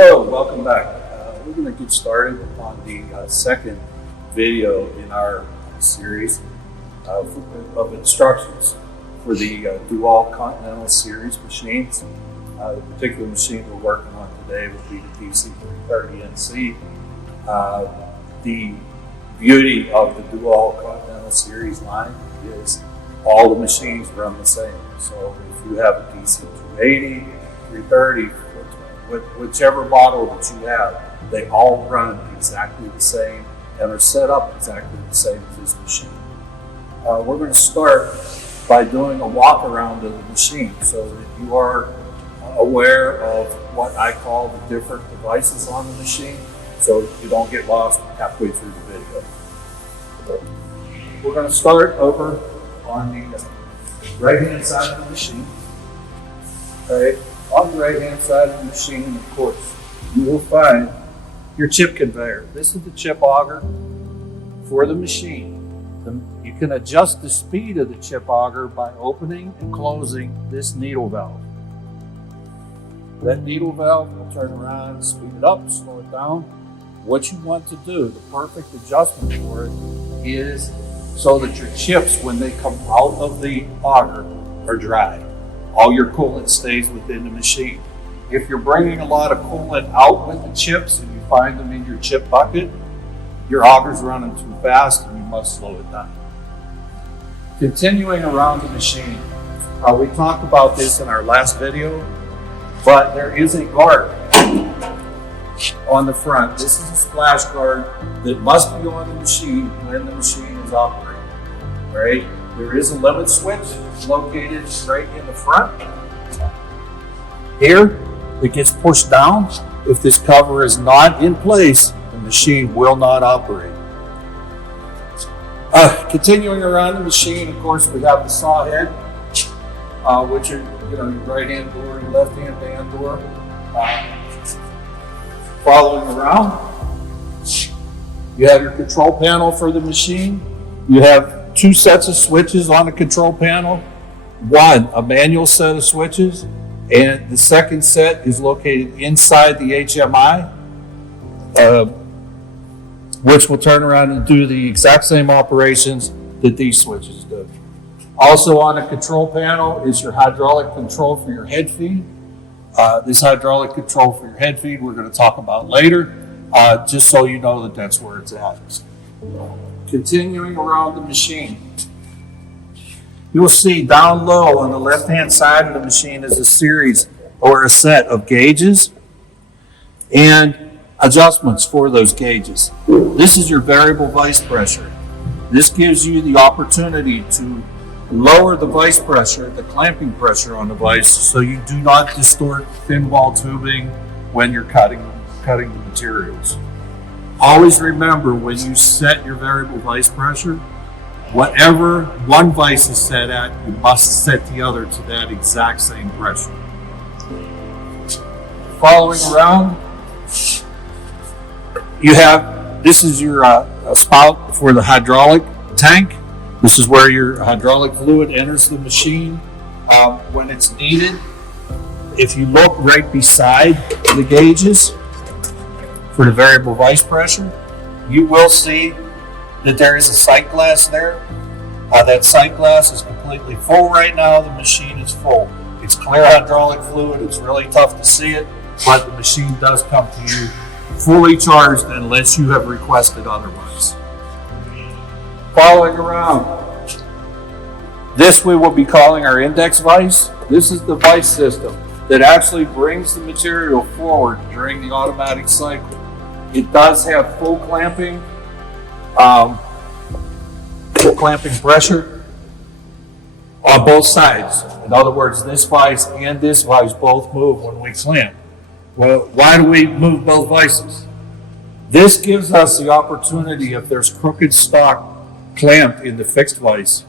Hello, welcome back. We're going to get started on the second video in our series of instructions for the DoALL Continental series machines. The particular machine we're working on today will be the DC330NC. The beauty of the DoALL Continental series line is all the machines run the same. So if you have a DC280, 330, whichever model that you have, they all run exactly the same and are set up exactly the same as this machine. We're going to start by doing a walk around of the machine so that you are aware of what I call the different devices on the machine, so that you don't get lost halfway through the video. We're going to start over on the right hand side of the machine. Okay. On the right hand side of the machine, of course, you will find your chip conveyor. This is the chip auger for the machine. You can adjust the speed of the chip auger by opening and closing this needle valve. That needle valve will turn around, speed it up, slow it down. What you want to do, the perfect adjustment for it, is so that your chips, when they come out of the auger, are dry. All your coolant stays within the machine. If you're bringing a lot of coolant out with the chips and you find them in your chip bucket, your auger's running too fast and you must slow it down. Continuing around the machine, we talked about this in our last video, but there is a guard on the front. This is a splash guard that must be on the machine when the machine is operating. Right? There is a limit switch located right in the front. Here, it gets pushed down. If this cover is not in place, the machine will not operate. Continuing around the machine, of course, we have the saw head, which are your right hand door, your left hand band door. Following around, you have your control panel for the machine. You have two sets of switches on the control panel. One, a manual set of switches, and the second set is located inside the HMI, which will turn around and do the exact same operations that these switches do. Also on the control panel is your hydraulic control for your head feed. This hydraulic control for your head feed we're going to talk about later, just so you know that that's where it's at. Continuing around the machine, you'll see down low on the left hand side of the machine is a series or a set of gauges and adjustments for those gauges. This is your variable vice pressure. This gives you the opportunity to lower the vice pressure, the clamping pressure on the vice, so you do not distort thin wall tubing when you're cutting the materials. Always remember, when you set your variable vice pressure, whatever one vice is set at, you must set the other to that exact same pressure. Following around, you have, this is your spout for the hydraulic tank. This is where your hydraulic fluid enters the machine when it's needed. If you look right beside the gauges for the variable vice pressure, you will see that there is a sight glass there. That sight glass is completely full right now. The machine is full. It's clear hydraulic fluid. It's really tough to see it, but the machine does come to you fully charged unless you have requested otherwise. Following around, this we will be calling our index vise. This is the vise system that actually brings the material forward during the automatic cycle. It does have full clamping pressure on both sides. In other words, this vise and this vise both move when we clamp. Well, why do we move both vices? This gives us the opportunity, if there's crooked stock clamped in the fixed vise,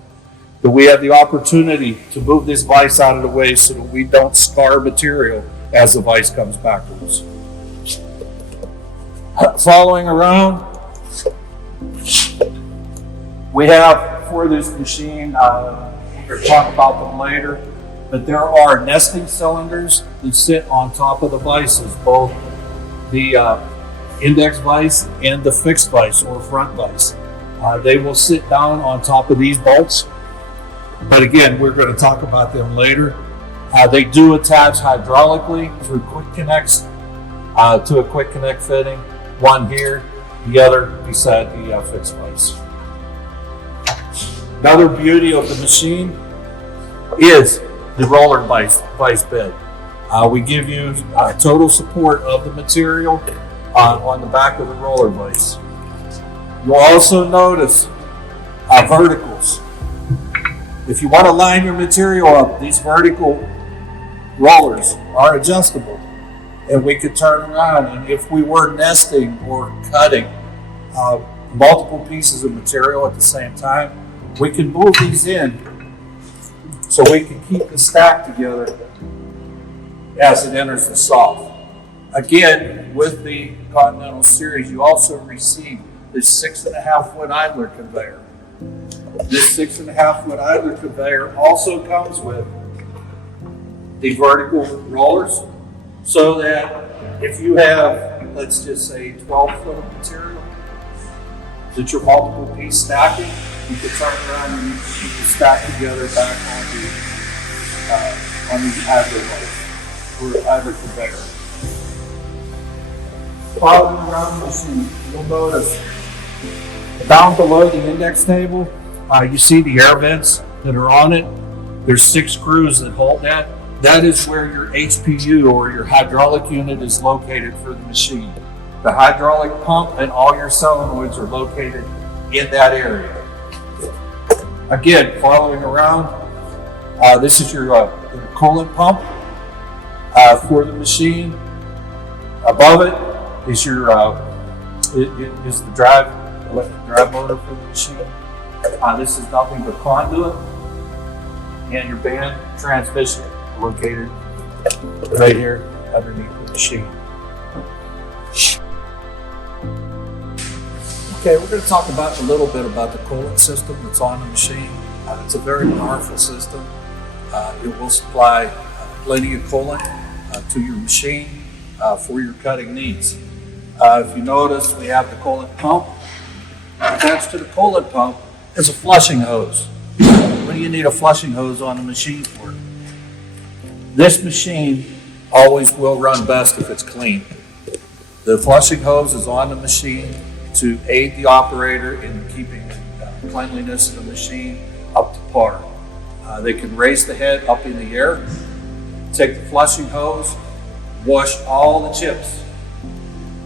that we have the opportunity to move this vise out of the way so that we don't scar material as the vise comes backwards. Following around, we have for this machine, we're going to talk about them later, but there are nesting cylinders that sit on top of the vices, both the index vise and the fixed vise or front vise. They will sit down on top of these bolts, but again, we're going to talk about them later. They do attach hydraulically through quick connects to a quick connect fitting, one here, the other beside the fixed vise. Another beauty of the machine is the roller vise bed. We give you total support of the material on the back of the roller vise. You'll also notice verticals. If you want to line your material up, these vertical rollers are adjustable, and we could turn around, and if we were nesting or cutting multiple pieces of material at the same time, we can move these in so we can keep the stack together as it enters the saw. Again, with the Continental series, you also receive this 6.5 foot idler conveyor. This 6.5 foot idler conveyor also comes with the vertical rollers, so that if you have, let's just say, 12 foot of material that you're multiple piece stacking, you can turn around and you can stack together back on the idler vise or idler conveyor. Following around the machine, you'll notice down below the index table, you see the air vents that are on it. There's 6 screws that hold that. That is where your HPU or your hydraulic unit is located for the machine. The hydraulic pump and all your solenoids are located in that area. Again, following around, this is your coolant pump for the machine. Above it is your is the electric drive motor for the machine. This is nothing but conduit, and your band transmission located right here underneath the machine. Okay, we're going to talk about a little bit about the coolant system that's on the machine. It's a very powerful system. It will supply plenty of coolant to your machine for your cutting needs. If you notice, we have the coolant pump. Attached to the coolant pump is a flushing hose. What do you need a flushing hose on the machine for? This machine always will run best if it's clean. The flushing hose is on the machine to aid the operator in keeping the cleanliness of the machine up to par. They can raise the head up in the air, take the flushing hose, wash all the chips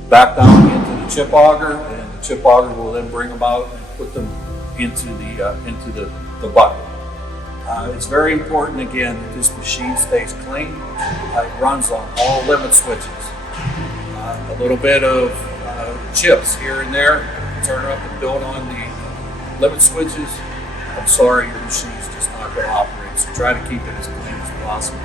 back down into the chip auger, and the chip auger will then bring them out and put them into the bucket. It's very important, again, that this machine stays clean. It runs on all limit switches. A little bit of chips here and there, turn up and build on the limit switches. I'm sorry, your machine's just not going to operate, so try to keep it as clean as possible.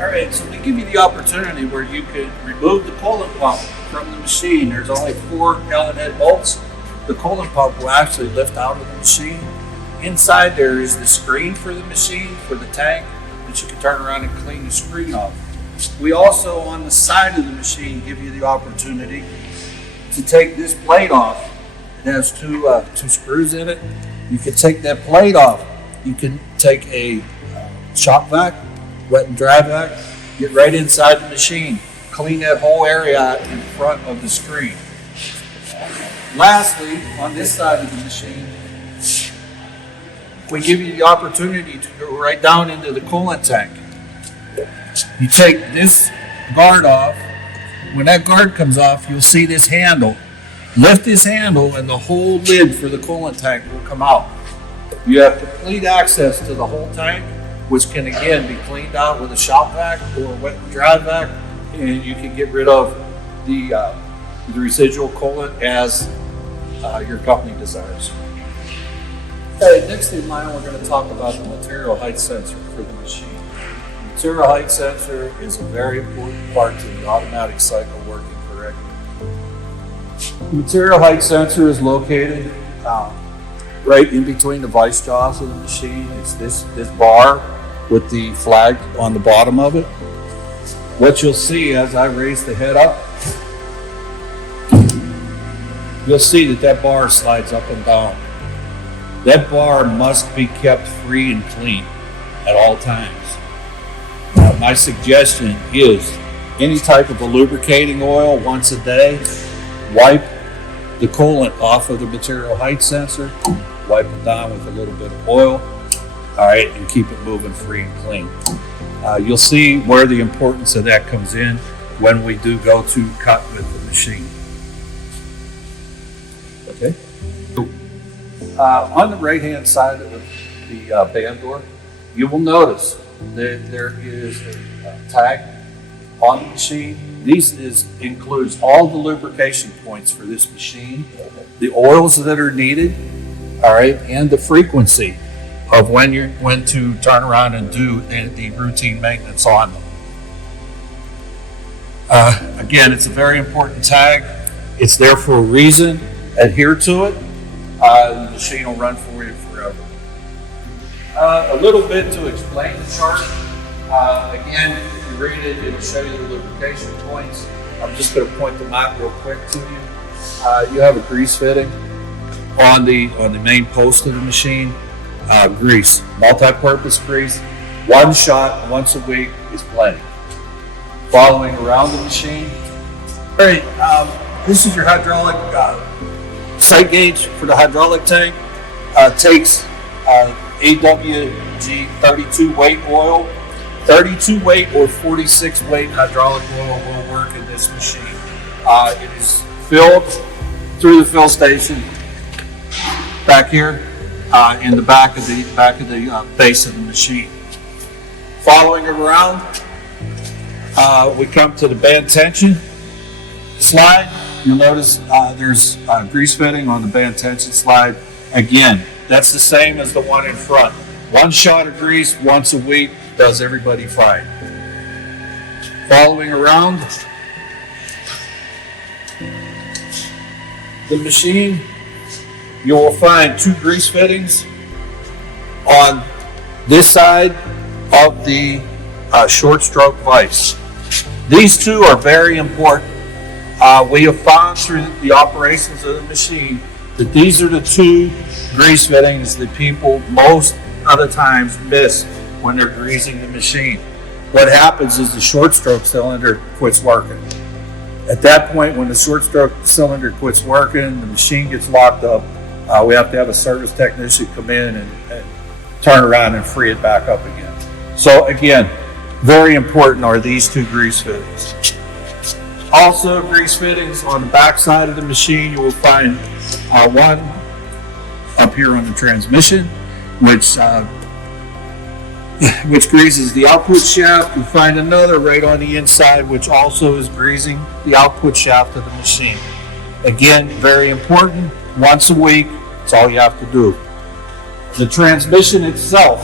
All right, so we give you the opportunity where you could remove the coolant pump from the machine. There's only 4 Allen head bolts. The coolant pump will actually lift out of the machine. Inside there is the screen for the machine, for the tank, that you can turn around and clean the screen off. We also, on the side of the machine, give you the opportunity to take this plate off. It has two screws in it. You can take that plate off. You can take a shop vac, wet and dry vac, get right inside the machine, clean that whole area out in front of the screen. Lastly, on this side of the machine, we give you the opportunity to go right down into the coolant tank. You take this guard off. When that guard comes off, you'll see this handle. Lift this handle and the whole lid for the coolant tank will come out. You have complete access to the whole tank, which can again be cleaned out with a shop vac or a wet and dry vac, and you can get rid of the residual coolant as your company desires. Okay, next in line we're going to talk about the material height sensor for the machine. The material height sensor is a very important part to the automatic cycle working correctly. The material height sensor is located right in between the vice jaws of the machine. It's this bar with the flag on the bottom of it. what you'll see as I raise the head up, you'll see that bar slides up and down. That bar must be kept free and clean at all times. Now, my suggestion is any type of a lubricating oil once a day, wipe the coolant off of the material height sensor, wipe it down with a little bit of oil, all right, and keep it moving free and clean. You'll see where the importance of that comes in when we do go to cut with the machine. Okay. On the right-hand side of the band door, you will notice that there is a tag on the machine. Includes all the lubrication points for this machine, the oils that are needed, all right, and the frequency of when to turn around and do the routine maintenance on them. Again, it's a very important tag. It's there for a reason. Adhere to it. The machine will run for you forever. A little bit to explain the chart. Again, if you read it, it'll show you the lubrication points. I'm just going to point them out real quick to you. You have a grease fitting on the main post of the machine. Grease, multi-purpose grease. One shot once a week is plenty. Following around the machine. All right, this is your hydraulic sight gauge for the hydraulic tank. Takes AWG 32 weight oil. 32 weight or 46 weight hydraulic oil will work in this machine. It is filled through the fill station back here in the back of the base of the machine. Following it around, we come to the band tension slide. You'll notice there's a grease fitting on the band tension slide. Again, that's the same as the one in front. One shot of grease once a week does everybody fine. Following around the machine, you will find two grease fittings on this side of the short stroke vise. These two are very important. We have found through the operations of the machine that these are the two grease fittings that people most of the times miss when they're greasing the machine. What happens is the short stroke cylinder quits working. At that point, when the short stroke cylinder quits working, the machine gets locked up. We have to have a service technician come in and turn around and free it back up again. So again, very important are these two grease fittings. Also, grease fittings on the back side of the machine, you will find one up here on the transmission, which greases the output shaft. You'll find another right on the inside, which also is greasing the output shaft of the machine. Again, very important. Once a week, that's all you have to do. The transmission itself,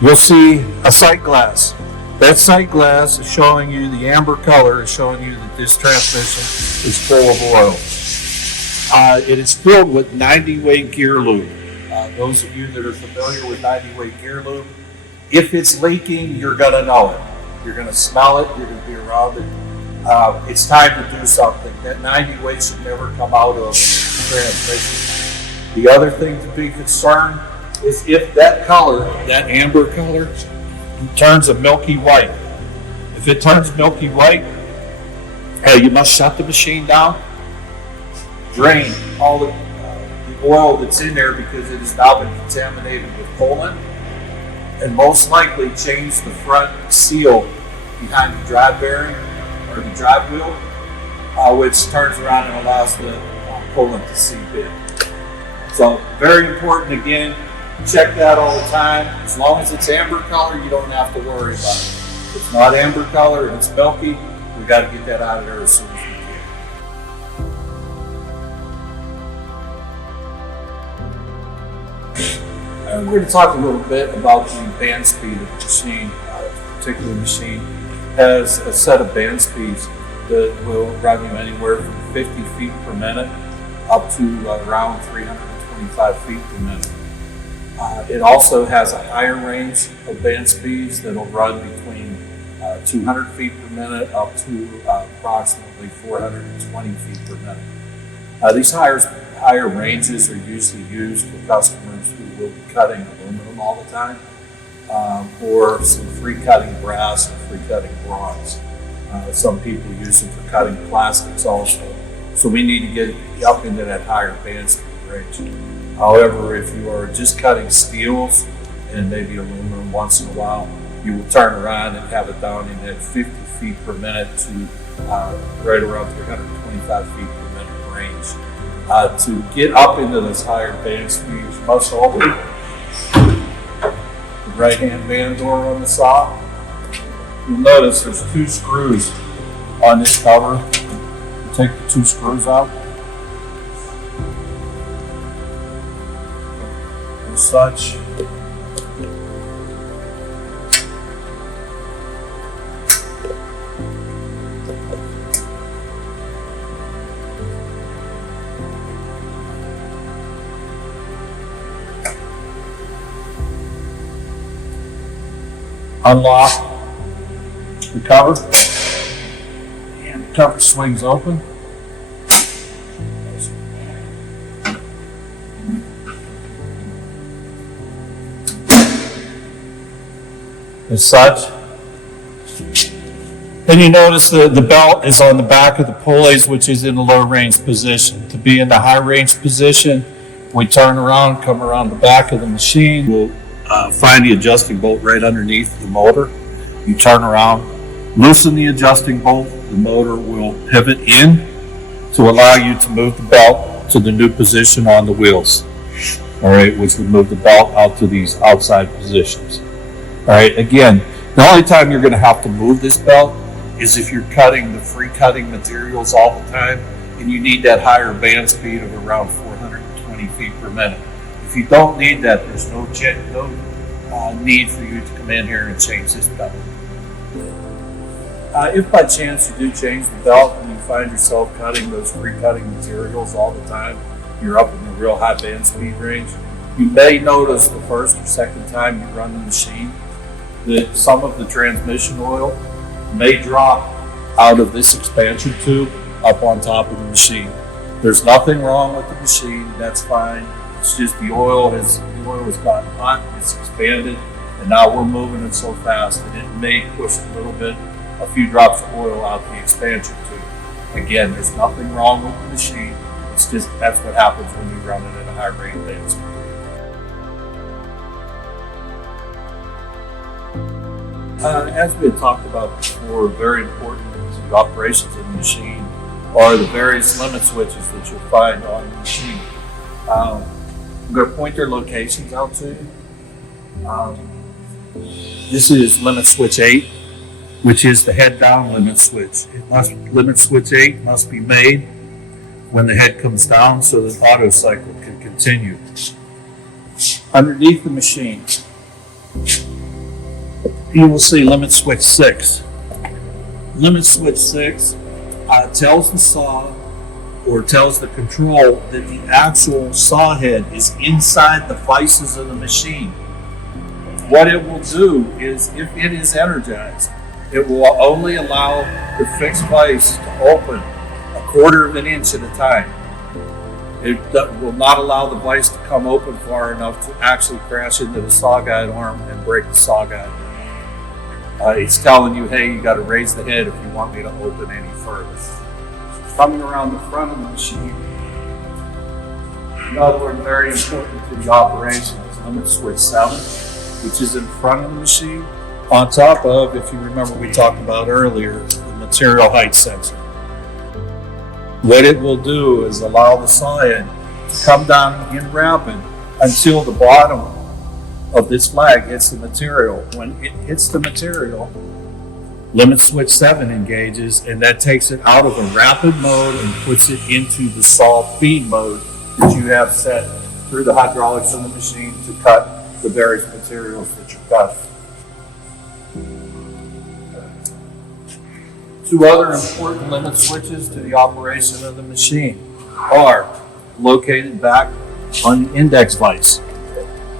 you'll see a sight glass. That sight glass is showing you, the amber color is showing you that this transmission is full of oil. It is filled with 90 weight gear lube. Those of you that are familiar with 90 weight gear lube, if it's leaking, you're going to know it. You're going to smell it, you're going to be around it. It's time to do something. That 90 weight should never come out of the transmission. The other thing to be concerned is if that color, that amber color, turns a milky white. If it turns milky white, you must shut the machine down, drain all the oil that's in there because it has now been contaminated with coolant, and most likely change the front seal behind the drive bearing or the drive wheel, which turns around and allows the coolant to seep in. So very important. Again, check that all the time. As long as it's amber color, you don't have to worry about it. If it's not amber color and it's milky, we got to get that out of there as soon as we can. And we're going to talk a little bit about the band speed of the machine. This particular machine has a set of band speeds that will run you anywhere from 50 feet per minute up to around 325 feet per minute. It also has a higher range of band speeds that will run between 200 feet per minute up to approximately 420 feet per minute. These higher ranges are usually used for customers who will be cutting aluminum all the time, or some free cutting brass and free cutting bronze. Some people use them for cutting plastics also. So we need to get up into that higher band speed range. However, if you are just cutting steels and maybe aluminum once in a while, you will turn around and have it down in that 50 feet per minute to right around 325 feet per minute range. To get up into those higher band speeds, you must open the right-hand band door on the saw. You'll notice there's 2 screws on this cover. You take the 2 screws out. And such. Unlock the cover, and the cover swings open. As such. And you notice the belt is on the back of the pulleys, which is in the low range position. To be in the high range position, we turn around, come around the back of the machine. We'll find the adjusting bolt right underneath the motor. You turn around, loosen the adjusting bolt, the motor will pivot in to allow you to move the belt to the new position on the wheels. All right, which would move the belt out to these outside positions. All right, again, the only time you're going to have to move this belt is if you're cutting the free cutting materials all the time and you need that higher band speed of around 420 feet per minute. If you don't need that, there's no need for you to come in here and change this belt. If by chance you do change the belt and you find yourself cutting those free cutting materials all the time, you're up in the real high band speed range, you may notice the first or second time you run the machine that some of the transmission oil may drop out of this expansion tube up on top of the machine. There's nothing wrong with the machine, that's fine. It's just the oil has gotten hot, it's expanded, and now we're moving it so fast that it may push a little bit, a few drops of oil out the expansion tube. Again, there's nothing wrong with the machine. It's just that's what happens when you run it at a high rate of band speed. As we had talked about before, very important to the operations of the machine are the various limit switches that you'll find on the machine. I'm going to point their locations out to you. This is limit switch 8, which is the head down limit switch. Limit switch 8 must be made when the head comes down so that auto cycle can continue. Underneath the machine, you will see limit switch 6. Limit switch 6 tells the saw or tells the control that the actual saw head is inside the vices of the machine. What it will do is, if it is energized, it will only allow the fixed vise to open 1/4 of an inch at a time. It will not allow the vise to come open far enough to actually crash into the saw guide arm and break the saw guide. It's telling you, hey, you got to raise the head if you want me to open any further. Coming around the front of the machine, another one very important to the operation is limit switch 7, which is in front of the machine, on top of, if you remember we talked about earlier, the material height sensor. What it will do is allow the saw head to come down in rapid until the bottom of this flag hits the material. When it hits the material, limit switch 7 engages, and that takes it out of a rapid mode and puts it into the saw feed mode that you have set through the hydraulics of the machine to cut the various materials that you cut. 2 other important limit switches to the operation of the machine are located back on the index vise.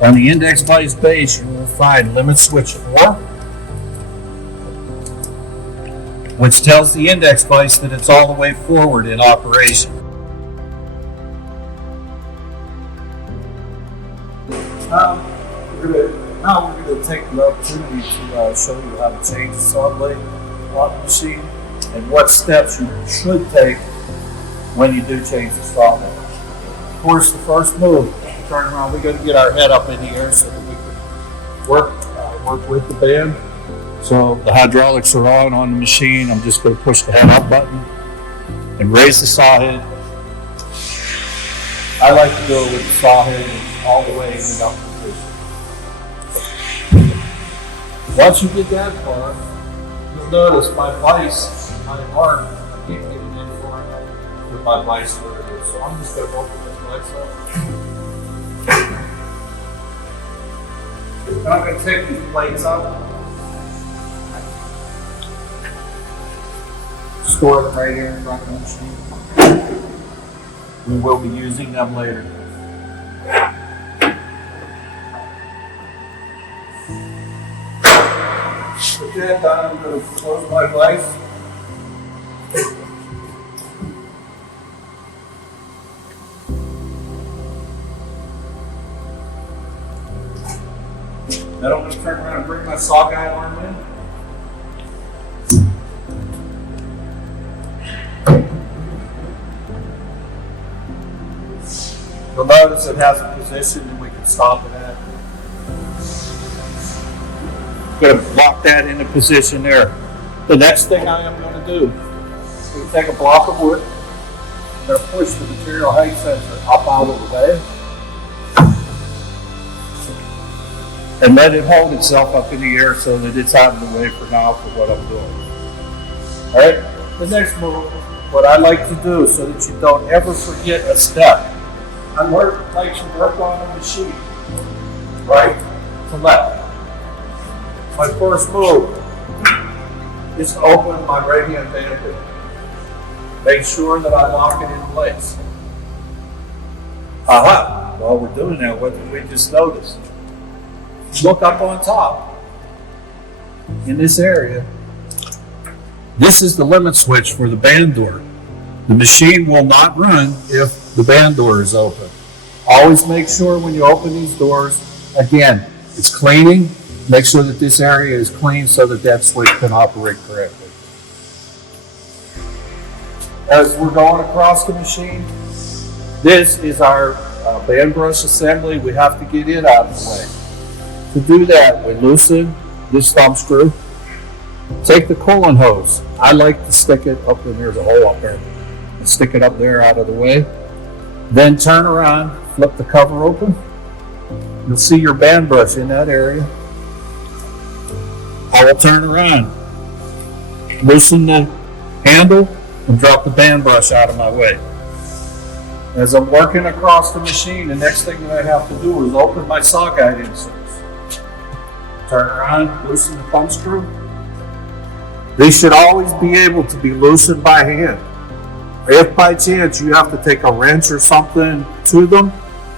On the index vise base, you will find limit switch 4, which tells the index vise that it's all the way forward in operation. Now we're going to take the opportunity to show you how to change the saw blade on the machine and what steps you should take when you do change the saw blade. Of course, the first move, turn around, we're going to get our head up in the air so that we can work with the band. So the hydraulics are on the machine. I'm just going to push the head up button and raise the saw head. I like to go with the saw head all the way in the up position. Once you get that far, you'll notice my vise, my arm, I can't get it in far enough with my vise where it is. So I'm just going to open this vise up. I'm going to take these plates out. Store them right here in front of the machine. We will be using them later. With that done, I'm going to close my vise. Then I'm going to turn around and bring my saw guide arm in. You'll notice it has a position and we can stop it at. I'm going to lock that into position there. The next thing I am going to do is take a block of wood. I'm going to push the material height sensor up out of the way and let it hold itself up in the air so that it's out of the way for now for what I'm doing. All right, the next move, what I like to do so that you don't ever forget a step, I like to work on the machine, right to left. My first move is to open my right hand band. Make sure that I lock it in place. Aha! While we're doing that, what did we just notice? Look up on top in this area. This is the limit switch for the band door. The machine will not run if the band door is open. Always make sure when you open these doors, again, it's cleaning. Make sure that this area is clean so that that switch can operate correctly. As we're going across the machine, this is our band brush assembly. We have to get it out of the way. To do that, we loosen this thumb screw. Take the coolant hose. I like to stick it up, and there's a hole up there. And stick it up there out of the way. Then turn around, flip the cover open. You'll see your band brush in that area. I will turn around, loosen the handle, and drop the band brush out of my way. As I'm working across the machine, the next thing that I have to do is open my saw guide inserts. Turn around, loosen the thumb screw. They should always be able to be loosened by hand. If by chance you have to take a wrench or something to them,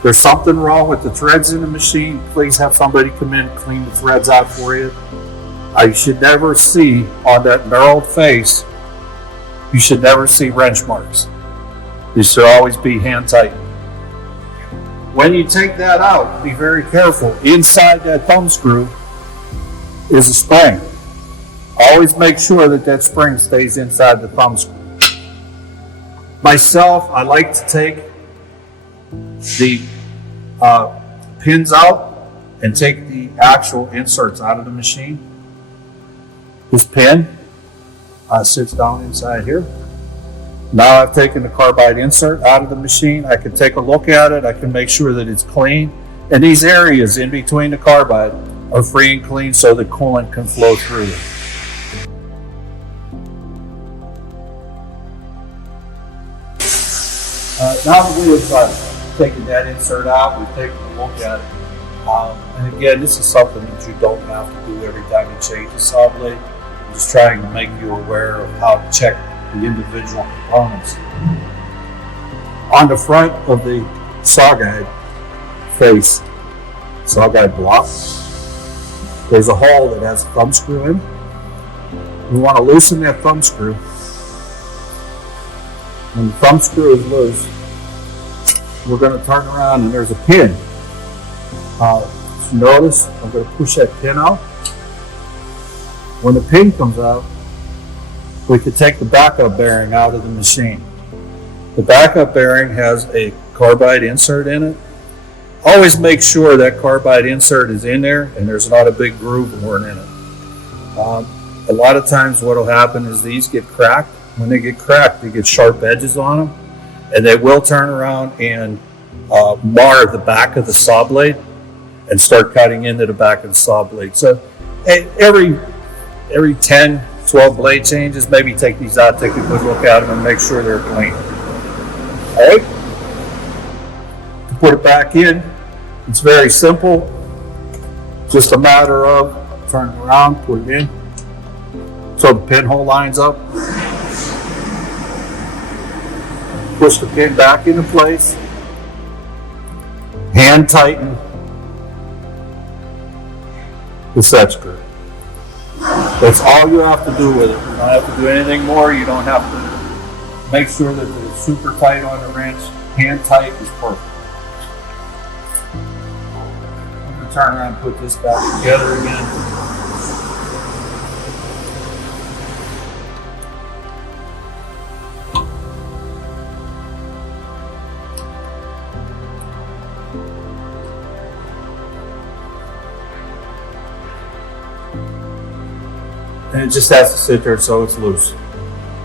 there's something wrong with the threads in the machine, please have somebody come in and clean the threads out for you. You should never see on that knurled face, you should never see wrench marks. These should always be hand tightened. When you take that out, be very careful. Inside that thumb screw is a spring. Always make sure that that spring stays inside the thumb screw. Myself, I like to take the pins out and take the actual inserts out of the machine. This pin sits down inside here. Now I've taken the carbide insert out of the machine. I can take a look at it. I can make sure that it's clean. And these areas in between the carbide are free and clean so the coolant can flow through them. Now that we have taken that insert out, we've taken a look at it. And again, this is something that you don't have to do every time you change the saw blade. I'm just trying to make you aware of how to check the individual components. On the front of the saw guide face, saw guide block, there's a hole that has a thumb screw in. We want to loosen that thumb screw. When the thumb screw is loose, we're going to turn around and there's a pin. Notice I'm going to push that pin out. When the pin comes out, we can take the backup bearing out of the machine. The backup bearing has a carbide insert in it. Always make sure that carbide insert is in there and there's not a big groove worn in it. A lot of times what will happen is these get cracked. When they get cracked, they get sharp edges on them, and they will turn around and mar the back of the saw blade and start cutting into the back of the saw blade. So every 10, 12 blade changes, maybe take these out, take a good look at them, and make sure they're clean. All right? To put it back in, it's very simple. Just a matter of turning around, put it in, so the pinhole lines up. Push the pin back into place. Hand tighten the set screw. That's all you have to do with it. You don't have to do anything more. You don't have to make sure that it's super tight on the wrench. Hand tight is perfect. I'm going to turn around and put this back together again. And it just has to sit there so it's loose.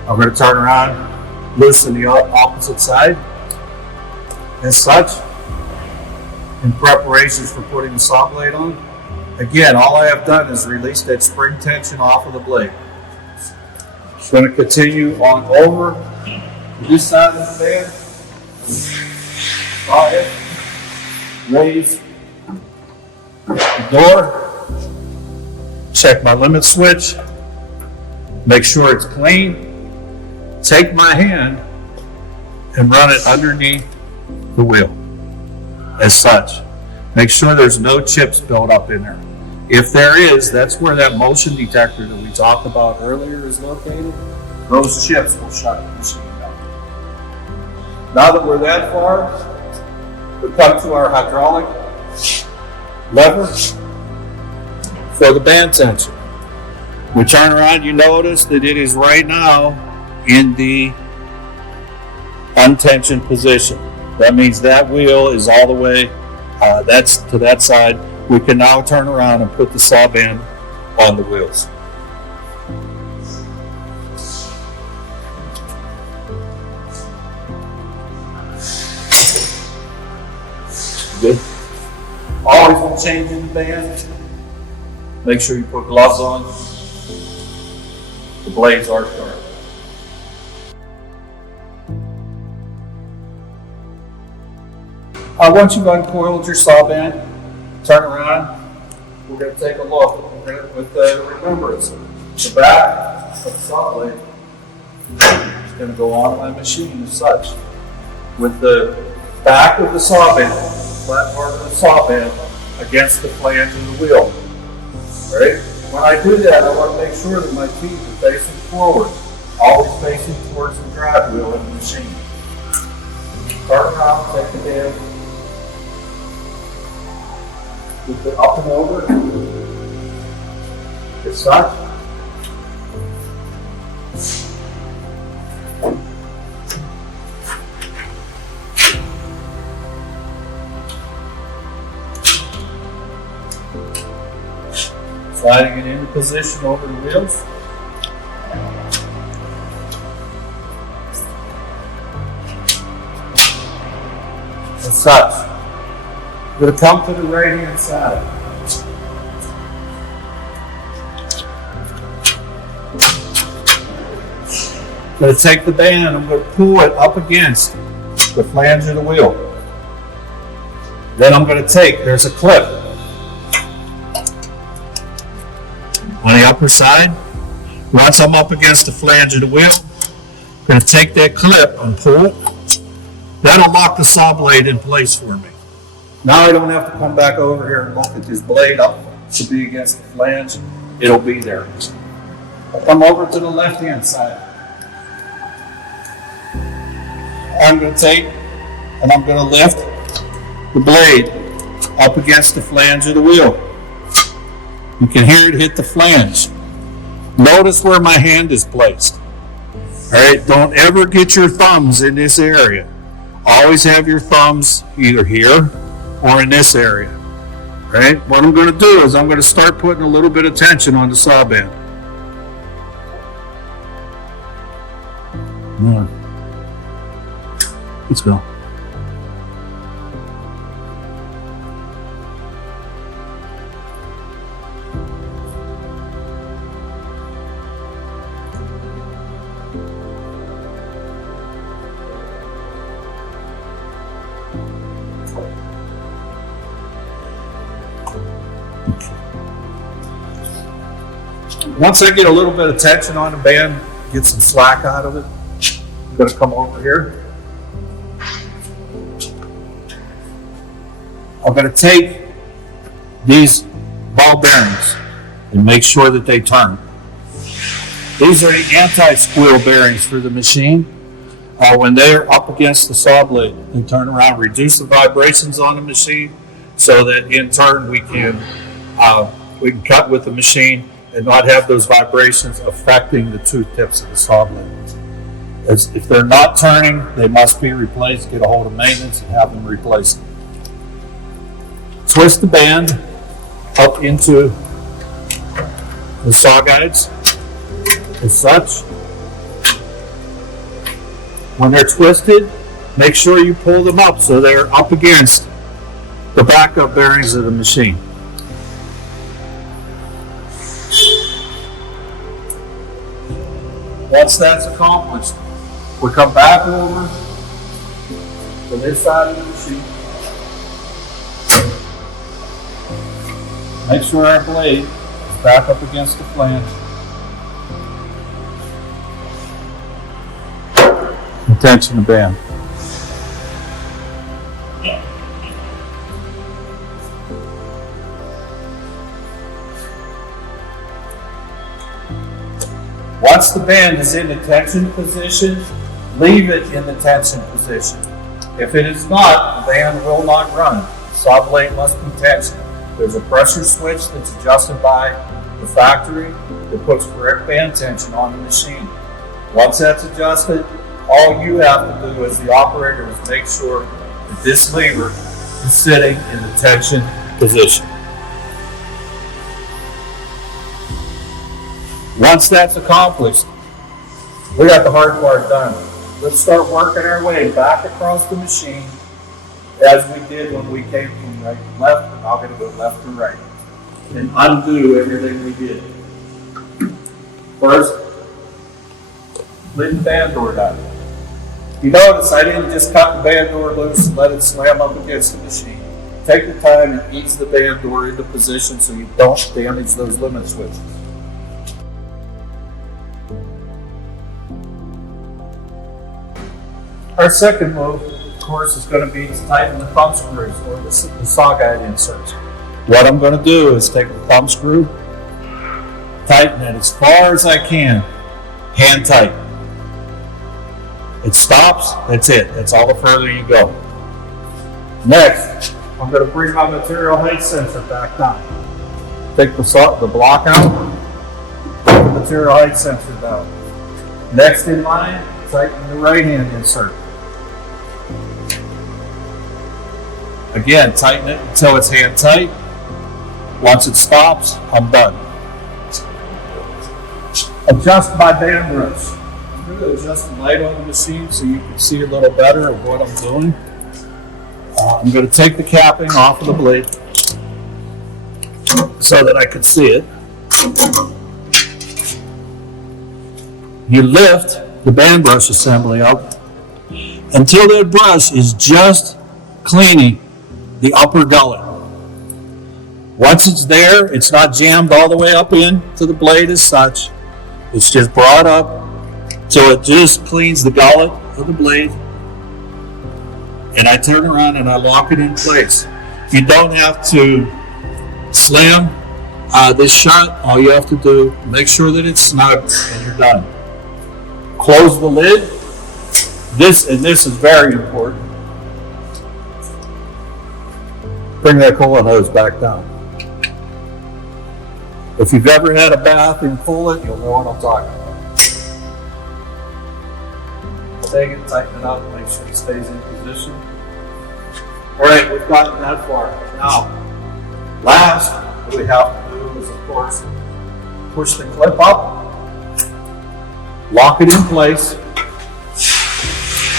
I'm going to turn around, loosen the opposite side. As such, in preparations for putting the saw blade on, again, all I have done is release that spring tension off of the blade. I'm going to continue on over to this side of the band. Saw it, raise the door, check my limit switch. Make sure it's clean. Take my hand and run it underneath the wheel as such. Make sure there's no chips built up in there. If there is, that's where that motion detector that we talked about earlier is located. Those chips will shut the machine down. Now that we're that far, we come to our hydraulic lever for the band tension. We turn around, you notice that it is right now in the untensioned position. That means that wheel is all the way, that's to that side. We can now turn around and put the saw band on the wheels. Good. Always when changing the band, make sure you put gloves on. The blades are sharp. Once you've uncoiled your saw band, turn around. We're going to take a look. Remember, it's the back of the saw blade. It's going to go on my machine as such. With the back of the saw band, flat part of the saw band, against the flange of the wheel. All right? When I do that, I want to make sure that my feet are facing forward, always facing towards the drive wheel of the machine. Turn around, take the band, keep it up and over, as such. Sliding it into position over the wheels. As such. We're going to come to the right hand side. I'm going to take the band, I'm going to pull it up against the flange of the wheel. Then I'm going to take, there's a clip on the upper side. Once I'm up against the flange of the wheel, I'm going to take that clip and pull it. That'll lock the saw blade in place for me. Now I don't have to come back over here and look at this blade up to be against the flange. It'll be there. I'll come over to the left-hand side. I'm going to take and I'm going to lift the blade up against the flange of the wheel. You can hear it hit the flange. Notice where my hand is placed. All right, don't ever get your thumbs in this area. Always have your thumbs either here or in this area. All right, what I'm going to do is I'm going to start putting a little bit of tension on the saw band. Let's go. Once I get a little bit of tension on the band, get some slack out of it, I'm going to come over here. I'm going to take these ball bearings and make sure that they turn. These are the anti-squeal bearings for the machine. When they're up against the saw blade, they turn around, reduce the vibrations on the machine so that in turn we can cut with the machine and not have those vibrations affecting the two tips of the saw blade. If they're not turning, they must be replaced. Get a hold of maintenance and have them replaced. Twist the band up into the saw guides as such. When they're twisted, make sure you pull them up so they're up against the backup bearings of the machine. Once that's accomplished, we come back over to this side of the machine. Make sure our blade is back up against the flange. And tension the band. Once the band is in the tension position, leave it in the tension position. If it is not, the band will not run. The saw blade must be tensioned. There's a pressure switch that's adjusted by the factory that puts correct band tension on the machine. Once that's adjusted, all you have to do as the operator is make sure that this lever is sitting in the tension position. Once that's accomplished, we got the hard part done. Let's start working our way back across the machine as we did when we came from right to left. We're now going to go left to right and undo everything we did. First, let the band door down. You notice I didn't just cut the band door loose and let it slam up against the machine. Take the time and ease the band door into position so you don't damage those limit switches. Our second move, of course, is going to be to tighten the thumb screws or the saw guide inserts. What I'm going to do is take the thumb screw, tighten it as far as I can, hand tight. It stops, that's it. That's all the further you go. Next, I'm going to bring my material height sensor back down. Take the block out, put the material height sensor down. Next in line, tighten the right hand insert. Again, tighten it until it's hand tight. Once it stops, I'm done. Adjust my band brush. I'm going to adjust the light on the machine so you can see a little better of what I'm doing. I'm going to take the capping off of the blade so that I can see it. You lift the band brush assembly up until that brush is just cleaning the upper gullet. Once it's there, it's not jammed all the way up into the blade as such. It's just brought up so it just cleans the gullet of the blade. And I turn around and I lock it in place. You don't have to slam this shut, all you have to do, make sure that it's snug and you're done. Close the lid. This is very important. Bring that coolant hose back down. If you've ever had a bath in coolant, you'll know what I'm talking about. Take it, tighten it up, make sure it stays in position. All right, we've gotten that far. Now, last, what we have to do is, of course, push the clip up, lock it in place.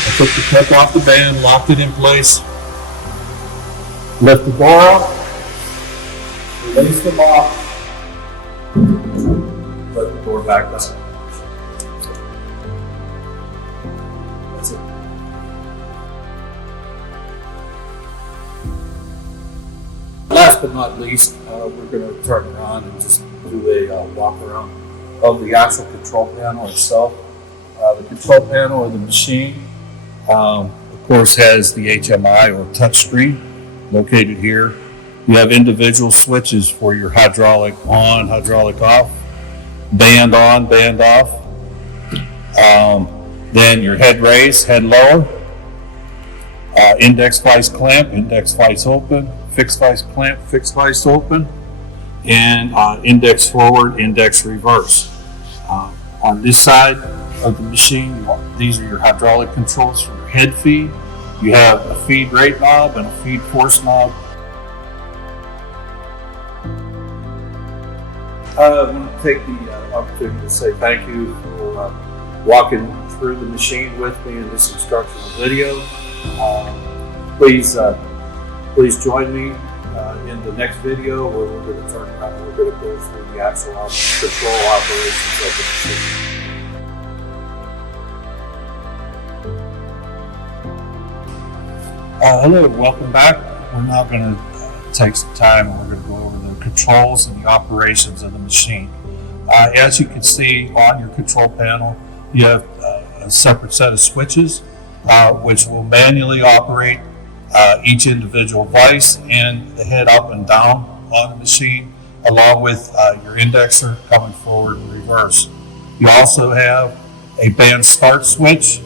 I took the clip off the band, locked it in place. Lift the door up, release the lock, let the door back down. That's it. Last but not least, we're going to turn around and just do a walk around of the actual control panel itself. The control panel of the machine, of course, has the HMI or touchscreen located here. You have individual switches for your hydraulic on, hydraulic off, band on, band off. Then your head raise, head lower, index vise clamp, index vise open, fixed vise clamp, fixed vise open, and index forward, index reverse. On this side of the machine, these are your hydraulic controls for your head feed. You have a feed rate knob and a feed force knob. I want to take the opportunity to say thank you for walking through the machine with me in this instructional video. Please join me in the next video where we're going to turn around and we're going to go through the actual control operations of the machine. Hello, welcome back. We're now going to take some time and we're going to go over the controls and the operations of the machine. As you can see on your control panel, you have a separate set of switches which will manually operate each individual vise and the head up and down on the machine, along with your indexer coming forward and reverse. You also have a band start switch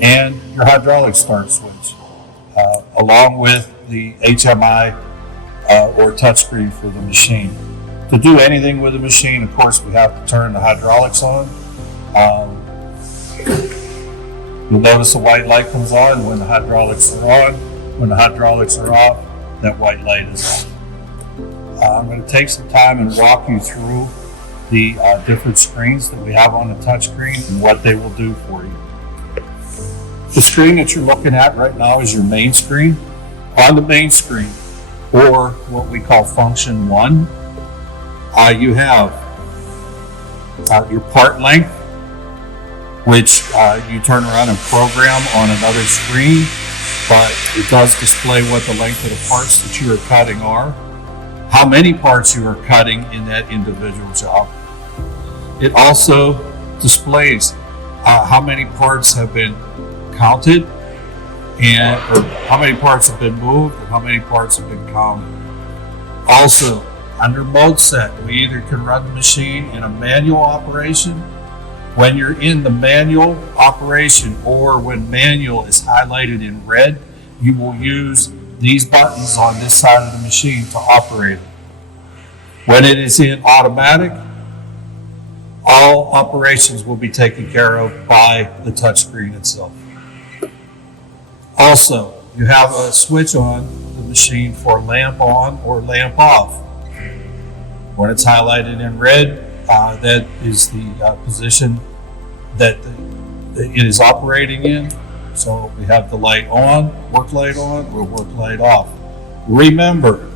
and your hydraulic start switch. Along with the HMI or touchscreen for the machine. To do anything with the machine, of course, we have to turn the hydraulics on. You'll notice a white light comes on when the hydraulics are on. When the hydraulics are off, that white light is on. I'm going to take some time and walk you through the different screens that we have on the touchscreen and what they will do for you. The screen that you're looking at right now is your main screen. On the main screen, or what we call function 1, you have your part length, which you turn around and program on another screen, but it does display what the length of the parts that you are cutting are, how many parts you are cutting in that individual job. It also displays how many parts have been counted or how many parts have been moved and how many parts have been counted. Also, under mode set, we either can run the machine in a manual operation. When you're in the manual operation or when manual is highlighted in red, you will use these buttons on this side of the machine to operate it. When it is in automatic, all operations will be taken care of by the touchscreen itself. Also, you have a switch on the machine for lamp on or lamp off. When it's highlighted in red, that is the position that it is operating in. So we have the light on, work light on, or work light off. Remember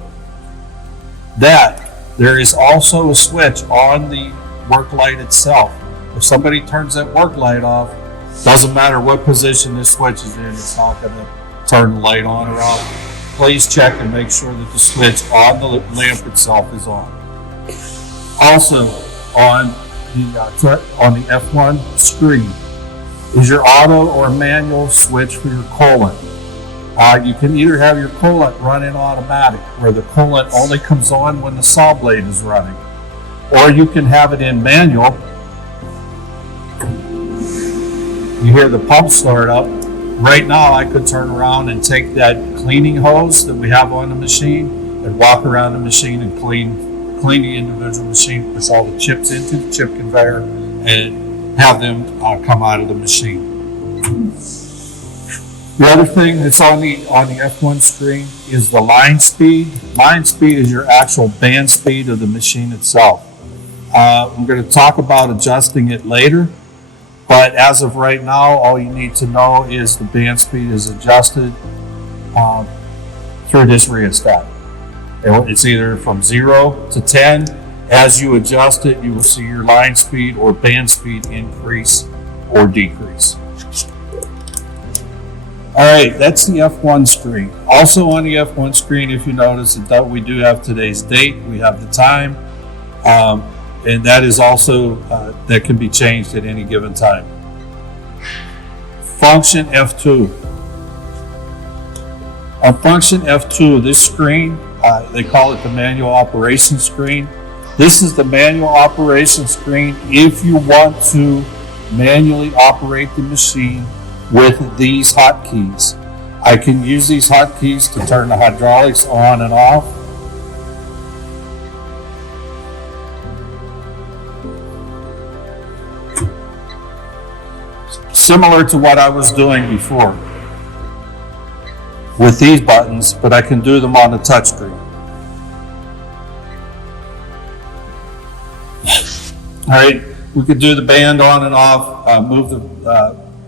that there is also a switch on the work light itself. If somebody turns that work light off, doesn't matter what position this switch is in, it's not going to turn the light on or off. Please check and make sure that the switch on the lamp itself is on. Also, on the F1 screen is your auto or manual switch for your coolant. You can either have your coolant run in automatic, where the coolant only comes on when the saw blade is running, or you can have it in manual. You hear the pump start up. Right now, I could turn around and take that cleaning hose that we have on the machine and walk around the machine and clean the individual machine, push all the chips into the chip conveyor, and have them come out of the machine. The other thing that's on the F1 screen is the line speed. Line speed is your actual band speed of the machine itself. I'm going to talk about adjusting it later, but as of right now, all you need to know is the band speed is adjusted through this rheostat. It's either from 0 to 10. As you adjust it, you will see your line speed or band speed increase or decrease. All right, that's the F1 screen. Also on the F1 screen, if you notice, that we do have today's date, we have the time, and that is also, that can be changed at any given time. Function F2. On function F2, this screen, they call it the manual operation screen. This is the manual operation screen if you want to manually operate the machine with these hotkeys. I can use these hotkeys to turn the hydraulics on and off. Similar to what I was doing before with these buttons, but I can do them on the touchscreen. All right, we could do the band on and off, move the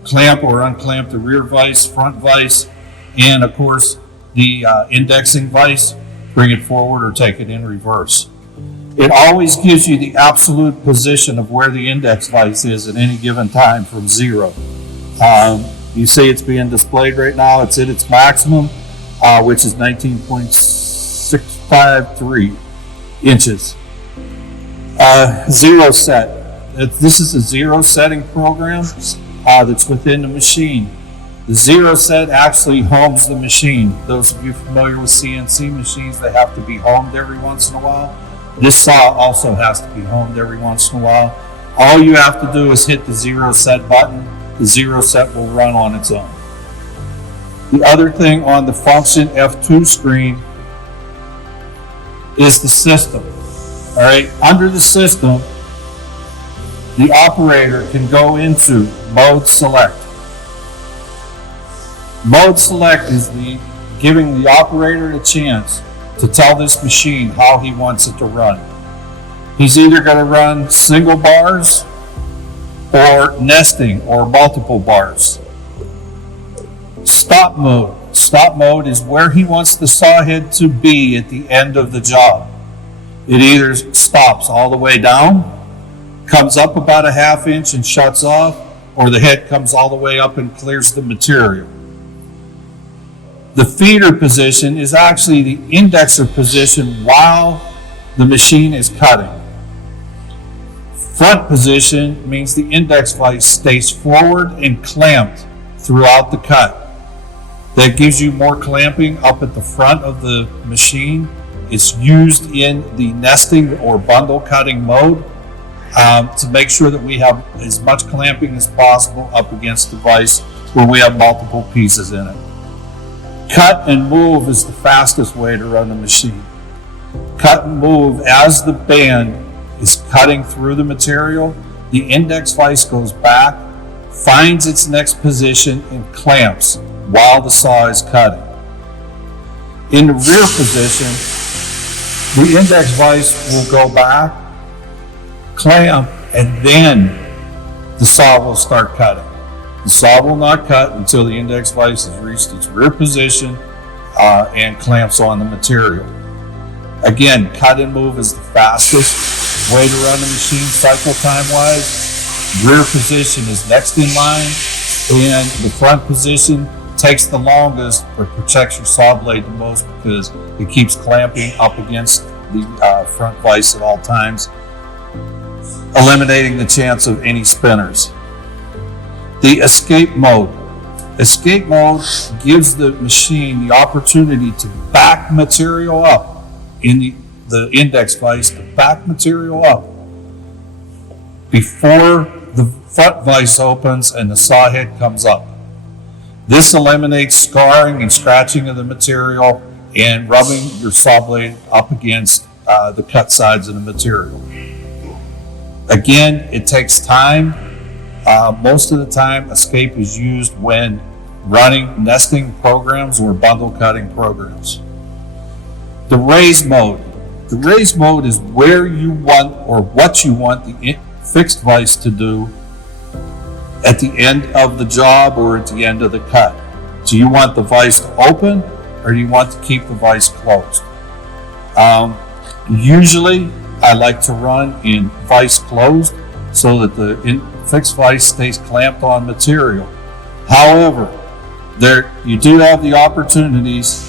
clamp or unclamp the rear vise, front vise, and of course the indexing vise, bring it forward or take it in reverse. It always gives you the absolute position of where the index vise is at any given time from 0. You see it's being displayed right now. It's at its maximum, which is 19.653 inches. 0 set. This is a 0 setting program that's within the machine. The 0 set actually homes the machine. Those of you familiar with CNC machines, they have to be homed every once in a while. This saw also has to be homed every once in a while. All you have to do is hit the 0 set button. The 0 set will run on its own. The other thing on the function F2 screen is the system. All right, under the system, the operator can go into mode select. Mode select is giving the operator the chance to tell this machine how he wants it to run. He's either going to run single bars or nesting or multiple bars. Stop mode. Stop mode is where he wants the saw head to be at the end of the job. It either stops all the way down, comes up about a ½ inch and shuts off, or the head comes all the way up and clears the material. The feeder position is actually the indexer position while the machine is cutting. Front position means the index vise stays forward and clamped throughout the cut. That gives you more clamping up at the front of the machine. It's used in the nesting or bundle cutting mode to make sure that we have as much clamping as possible up against the vise where we have multiple pieces in it. Cut and move is the fastest way to run the machine. Cut and move as the band is cutting through the material, the index vise goes back, finds its next position, and clamps while the saw is cutting. In the rear position, the index vise will go back, clamp, and then the saw will start cutting. The saw will not cut until the index vise has reached its rear position and clamps on the material. Again, cut and move is the fastest way to run the machine cycle time wise. Rear position is next in line, and the front position takes the longest but protects your saw blade the most because it keeps clamping up against the front vise at all times, eliminating the chance of any spinners. The escape mode. Escape mode gives the machine the opportunity to back material up in the index vise, to back material up before the front vise opens and the saw head comes up. This eliminates scarring and scratching of the material and rubbing your saw blade up against the cut sides of the material. Again, it takes time. Most of the time, Escape is used when running nesting programs or bundle cutting programs. The raise mode. The raise mode is where you want or what you want the fixed vise to do at the end of the job or at the end of the cut. Do you want the vise to open or do you want to keep the vise closed? Usually I like to run in vise closed so that the fixed vise stays clamped on material. However, you do have the opportunities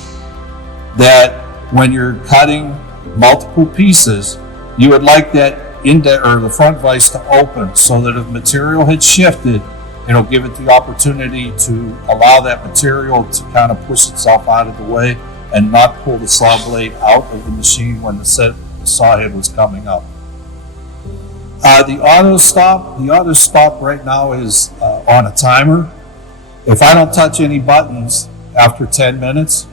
that when you're cutting multiple pieces, you would like that the front vise to open so that if material had shifted, it'll give it the opportunity to allow that material to kind of push itself out of the way and not pull the saw blade out of the machine when the saw head was coming up. The auto stop right now is on a timer. If I don't touch any buttons after 10 minutes,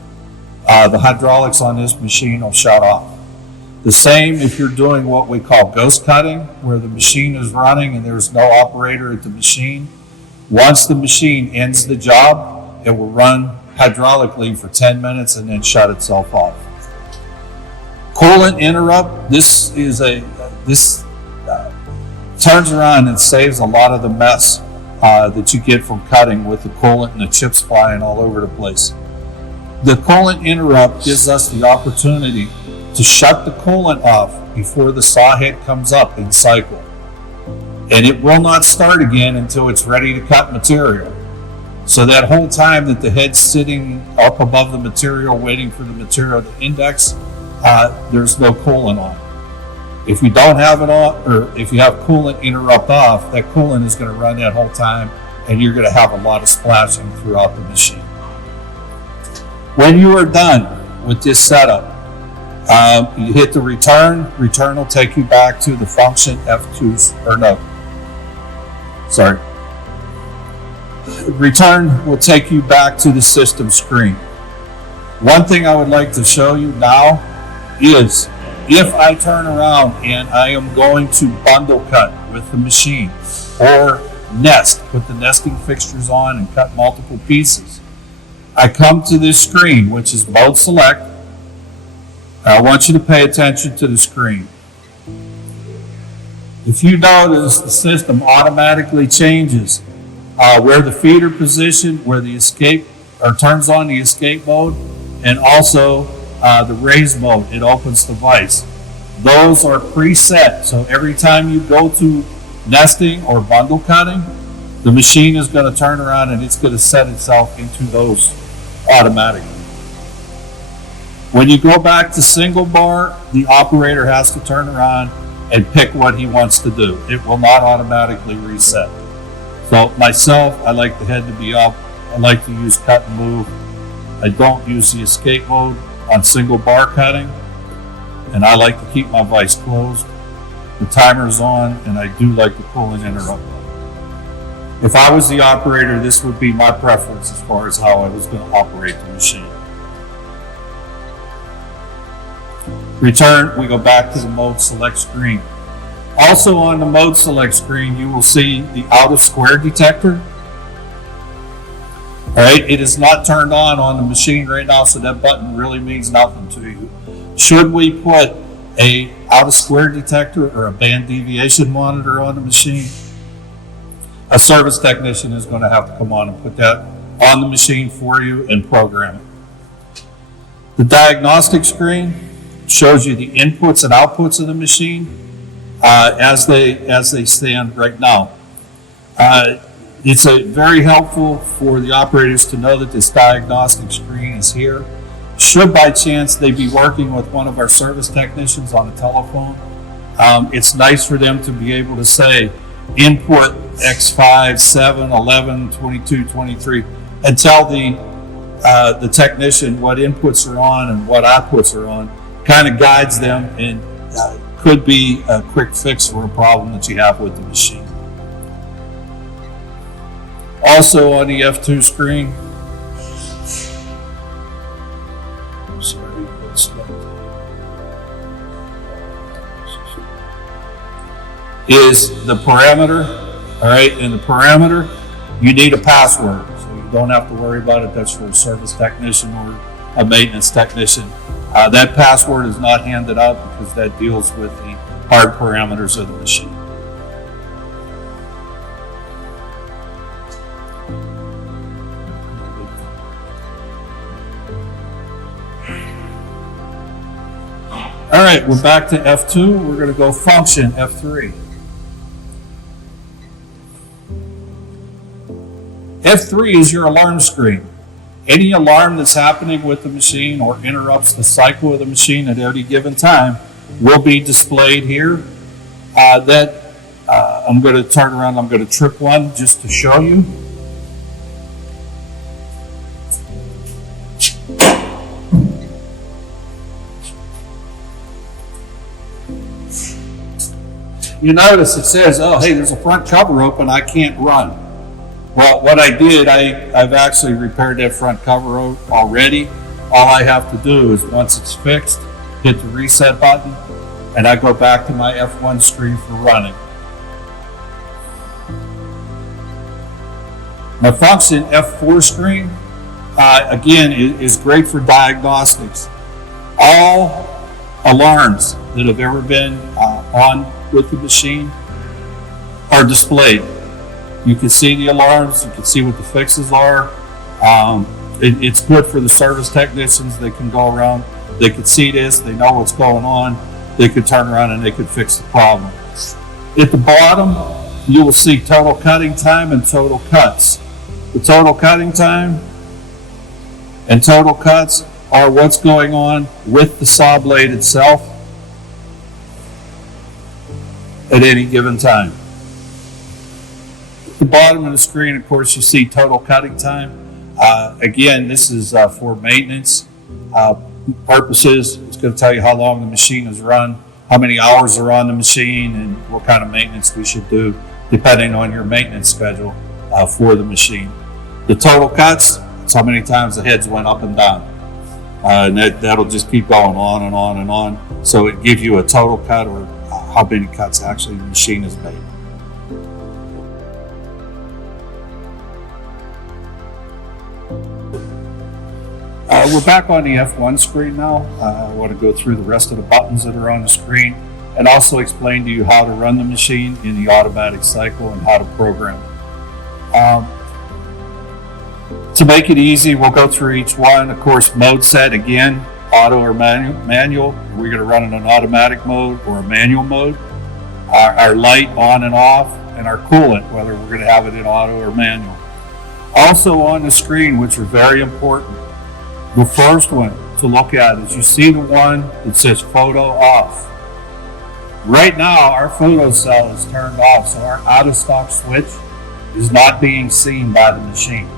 the hydraulics on this machine will shut off. The same if you're doing what we call ghost cutting, where the machine is running and there's no operator at the machine. Once the machine ends the job, it will run hydraulically for 10 minutes and then shut itself off. Coolant interrupt, this turns around and saves a lot of the mess that you get from cutting with the coolant and the chips flying all over the place. The coolant interrupt gives us the opportunity to shut the coolant off before the saw head comes up in cycle. And it will not start again until it's ready to cut material. So that whole time that the head's sitting up above the material waiting for the material to index, there's no coolant on. If you don't have it on, or if you have coolant interrupt off, that coolant is going to run that whole time and you're going to have a lot of splashing throughout the machine. When you are done with this setup, you hit the return. Return will take you back to the function Return will take you back to the system screen. One thing I would like to show you now is if I turn around and I am going to bundle cut with the machine or nest, put the nesting fixtures on and cut multiple pieces, I come to this screen, which is mode select. I want you to pay attention to the screen. If you notice, the system automatically changes where the feet are positioned, where the escape, or turns on the escape mode, and also the raise mode. It opens the vise. Those are preset, so every time you go to nesting or bundle cutting, the machine is going to turn around and it's going to set itself into those automatically. When you go back to single bar, the operator has to turn around and pick what he wants to do. It will not automatically reset. So myself, I like the head to be up. I like to use cut and move. I don't use the escape mode on single bar cutting, and I like to keep my vise closed. The timer's on, and I do like the coolant interrupt. If I was the operator, this would be my preference as far as how I was going to operate the machine. Return, we go back to the mode select screen. Also on the mode select screen, you will see the out of square detector. All right, it is not turned on the machine right now, so that button really means nothing to you. Should we put a out of square detector or a band deviation monitor on the machine, a service technician is going to have to come on and put that on the machine for you and program it. The diagnostic screen shows you the inputs and outputs of the machine as they stand right now. It's very helpful for the operators to know that this diagnostic screen is here. Should by chance they be working with one of our service technicians on a telephone, it's nice for them to be able to say input X5, 7, 11, 22, 23, and tell the technician what inputs are on and what outputs are on, kind of guides them, and could be a quick fix for a problem that you have with the machine. Also on the F2 screen, is the parameter. All right, and the parameter, you need a password, so you don't have to worry about it. That's for a service technician or a maintenance technician. That password is not handed out because that deals with the hard parameters of the machine. All right, we're back to F2. We're going to go function F3. F3 is your alarm screen. Any alarm that's happening with the machine or interrupts the cycle of the machine at any given time will be displayed here. I'm going to turn around, I'm going to trip one just to show you. You notice it says, oh, hey, there's a front cover open, I can't run. Well, what I did, I've actually repaired that front cover already. All I have to do is, once it's fixed, hit the reset button, and I go back to my F1 screen for running. My function F4 screen, again, is great for diagnostics. All alarms that have ever been on with the machine are displayed. You can see the alarms, you can see what the fixes are. It's good for the service technicians. They can go around, they can see this, they know what's going on, they could turn around and they could fix the problem. At the bottom, you will see total cutting time and total cuts. The total cutting time and total cuts are what's going on with the saw blade itself at any given time. At the bottom of the screen, of course, you see total cutting time. Again, this is for maintenance purposes. It's going to tell you how long the machine is run, how many hours are on the machine, and what kind of maintenance we should do depending on your maintenance schedule for the machine. The total cuts, that's how many times the heads went up and down. And that'll just keep going on and on and on. So it gives you a total cut, or how many cuts actually the machine has made. We're back on the F1 screen now. I want to go through the rest of the buttons that are on the screen and also explain to you how to run the machine in the automatic cycle and how to program it. To make it easy, we'll go through each one. Of course, mode set, again, auto or manual. We're going to run in an automatic mode or a manual mode. Our light on and off, and our coolant, whether we're going to have it in auto or manual. Also on the screen, which are very important, the first one to look at is, you see the one that says photo off. Right now, our photo cell is turned off, so our out of stock switch is not being seen by the machine.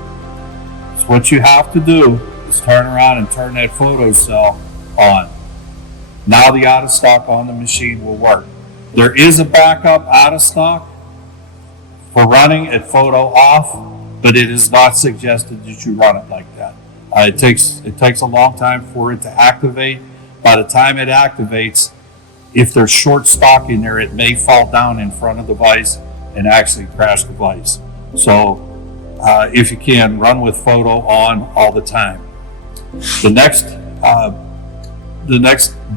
So what you have to do is turn around and turn that photo cell on. Now the out of stock on the machine will work. There is a backup out of stock for running at photo off, but it is not suggested that you run it like that. It takes a long time for it to activate. By the time it activates, if there's short stock in there, it may fall down in front of the vise and actually crash the vise. So if you can, run with photo on all the time. The next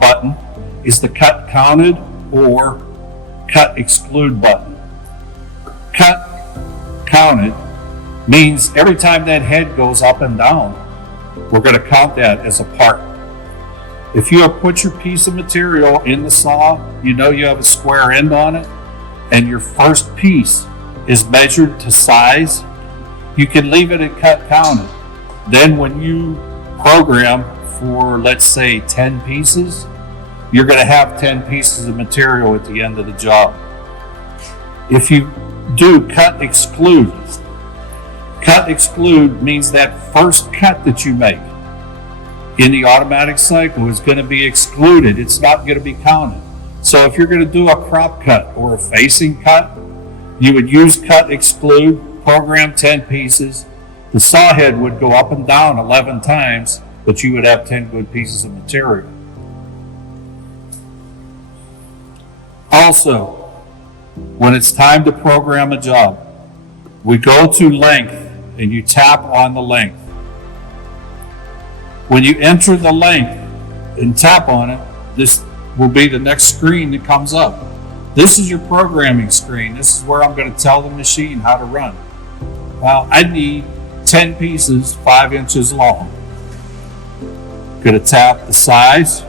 button is the cut counted or cut exclude button. Cut counted means every time that head goes up and down, we're going to count that as a part. If you have put your piece of material in the saw, you know you have a square end on it, and your first piece is measured to size, you can leave it at cut counted. Then when you program for, let's say, 10 pieces, you're going to have 10 pieces of material at the end of the job. If you do cut exclude, Cut exclude means that first cut that you make in the automatic cycle is going to be excluded. It's not going to be counted. So if you're going to do a crop cut or a facing cut, you would use cut exclude, program 10 pieces. The saw head would go up and down 11 times, but you would have 10 good pieces of material. Also, when it's time to program a job, we go to length and you tap on the length. When you enter the length and tap on it, this will be the next screen that comes up. This is your programming screen. This is where I'm going to tell the machine how to run. Well, I need 10 pieces 5 inches long. Going to tap the size.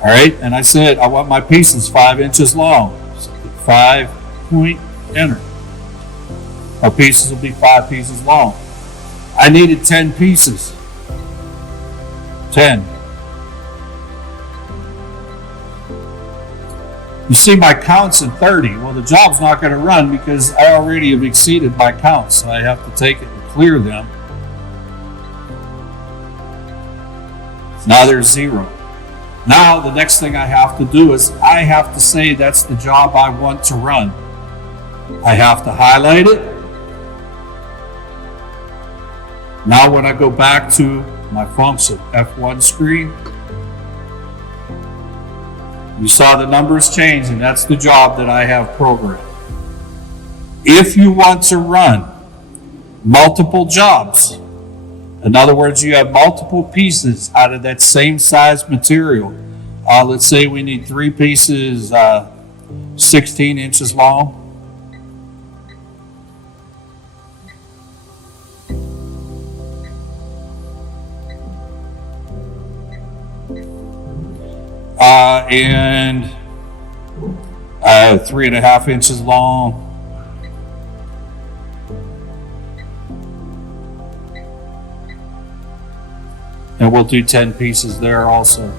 All right, and I said I want my pieces 5 inches long. So 5 point, enter. My pieces will be 5 pieces long. I needed 10 pieces. 10. You see my counts at 30. Well, the job's not going to run because I already have exceeded my counts. So I have to take it and clear them. Now there's 0. Now the next thing I have to do is I have to say that's the job I want to run. I have to highlight it. Now when I go back to my function F1 screen, you saw the numbers change, and that's the job that I have programmed. If you want to run multiple jobs, in other words, you have multiple pieces out of that same size material. Let's say we need 3 pieces 16 inches long. And 3.5 inches long. And we'll do 10 pieces there also.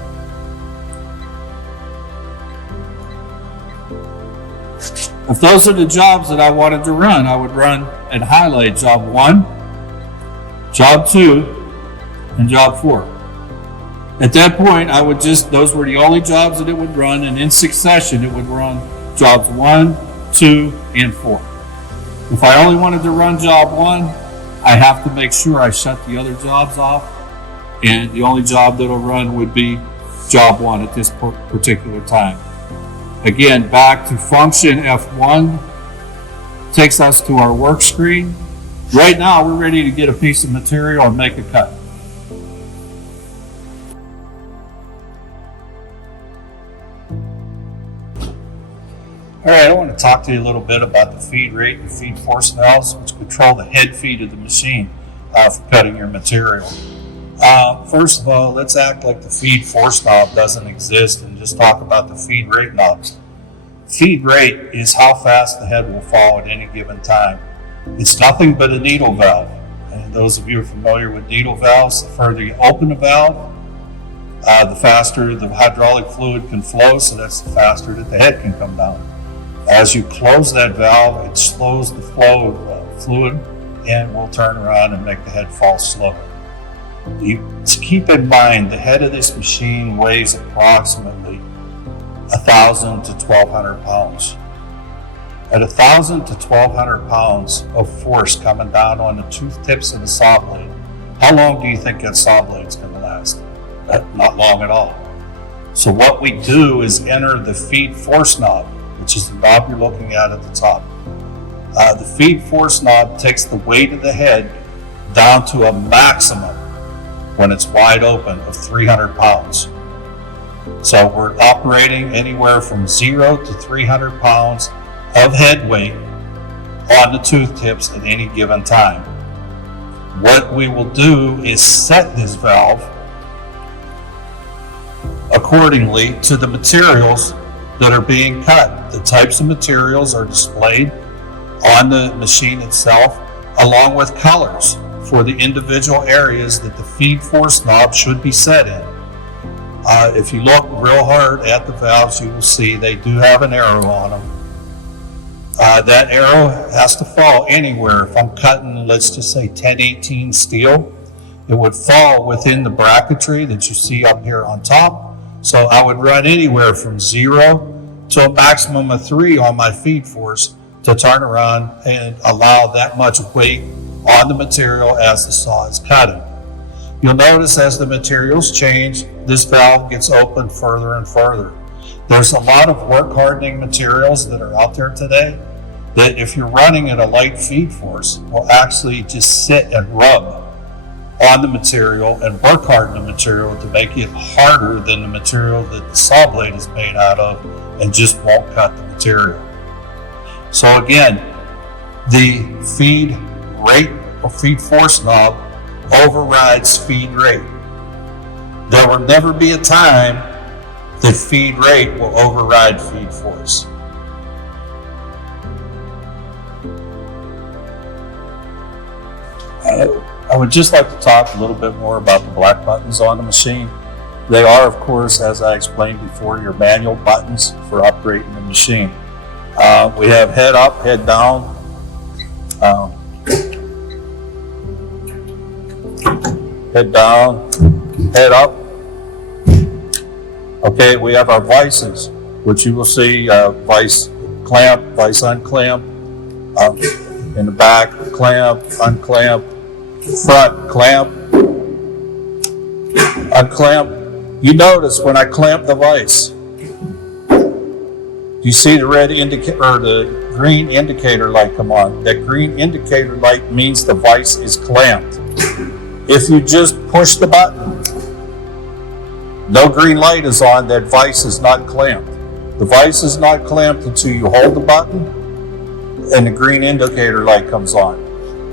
If those are the jobs that I wanted to run, I would run and highlight job 1, job 2, and job 4. At that point, I would those were the only jobs that it would run, and in succession, it would run jobs 1, 2, and 4. If I only wanted to run job 1, I have to make sure I shut the other jobs off, and the only job that'll run would be job 1 at this particular time. Again, back to function F1 takes us to our work screen. Right now, we're ready to get a piece of material and make a cut. All right, I want to talk to you a little bit about the feed rate and feed force valves, which control the head feed of the machine for cutting your material. First of all, let's act like the feed force knob doesn't exist and just talk about the feed rate knobs. Feed rate is how fast the head will fall at any given time. It's nothing but a needle valve. And those of you who are familiar with needle valves, the further you open the valve, the faster the hydraulic fluid can flow, so that's the faster that the head can come down. As you close that valve, it slows the flow of fluid and will turn around and make the head fall slow. To keep in mind, the head of this machine weighs approximately 1,000 to 1,200 pounds. At 1,000 to 1,200 pounds of force coming down on the tooth tips of the saw blade, how long do you think that saw blade's going to last? Not long at all. So what we do is enter the feed force knob, which is the knob you're looking at the top. The feed force knob takes the weight of the head down to a maximum when it's wide open of 300 pounds. So we're operating anywhere from 0 to 300 pounds of head weight on the tooth tips at any given time. What we will do is set this valve accordingly to the materials that are being cut. The types of materials are displayed on the machine itself, along with colors for the individual areas that the feed force knob should be set in. If you look real hard at the valves, you will see they do have an arrow on them. That arrow has to fall anywhere. If I'm cutting, let's just say 1018 steel, it would fall within the bracketry that you see up here on top. So I would run anywhere from 0 to a maximum of 3 on my feed force to turn around and allow that much weight on the material as the saw is cutting. You'll notice as the materials change, this valve gets opened further and further. There's a lot of work hardening materials that are out there today that if you're running at a light feed force will actually just sit and rub on the material and work harden the material to make it harder than the material that the saw blade is made out of and just won't cut the material. So again, the feed rate or feed force knob overrides feed rate. There will never be a time that feed rate will override feed force. I would just like to talk a little bit more about the black buttons on the machine. They are, of course, as I explained before, your manual buttons for operating the machine. We have head up, head down, head down, head up. Okay, we have our vices, which you will see vice clamp, vice unclamp, in the back, clamp, unclamp, front, clamp, unclamp. You notice when I clamp the vise, you see the red indicator or the green indicator light come on. That green indicator light means the vise is clamped. If you just push the button, no green light is on, that vise is not clamped. The vise is not clamped until you hold the button and the green indicator light comes on.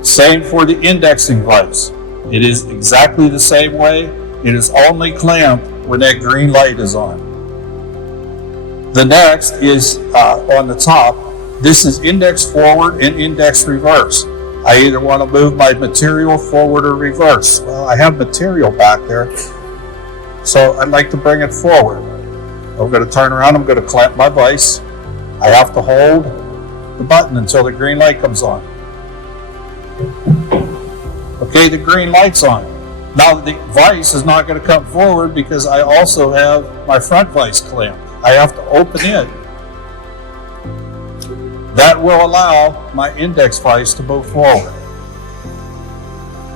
Same for the indexing vise. It is exactly the same way. It is only clamped when that green light is on. The next is on the top. This is index forward and index reverse. I either want to move my material forward or reverse. Well, I have material back there, so I'd like to bring it forward. I'm going to turn around, I'm going to clamp my vise. I have to hold the button until the green light comes on. Okay, the green light's on. Now the vise is not going to come forward because I also have my front vise clamped. I have to open it. That will allow my index vise to move forward.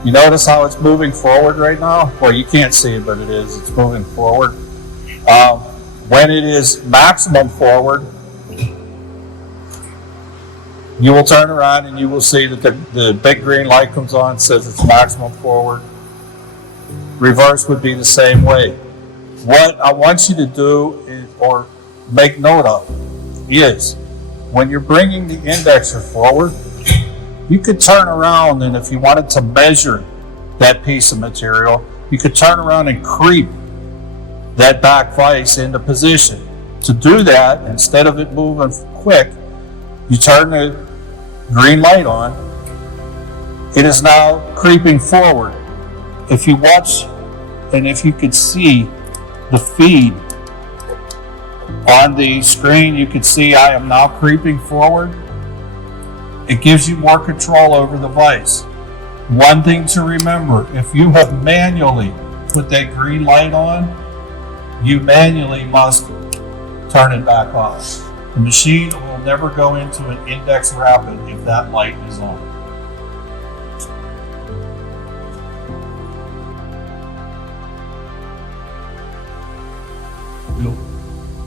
You notice how it's moving forward right now? Well, you can't see it, but it is. It's moving forward. When it is maximum forward, you will turn around and you will see that the big green light comes on, says it's maximum forward. Reverse would be the same way. What I want you to do is, or make note of, is when you're bringing the indexer forward, you could turn around, and if you wanted to measure that piece of material, you could turn around and creep that back vise into position. To do that, instead of it moving quick, you turn the green light on. It is now creeping forward. If you watch, and if you could see the feed on the screen, you can see I am now creeping forward. It gives you more control over the vise. One thing to remember, if you have manually put that green light on, you manually must turn it back off. The machine will never go into an index rapid if that light is on.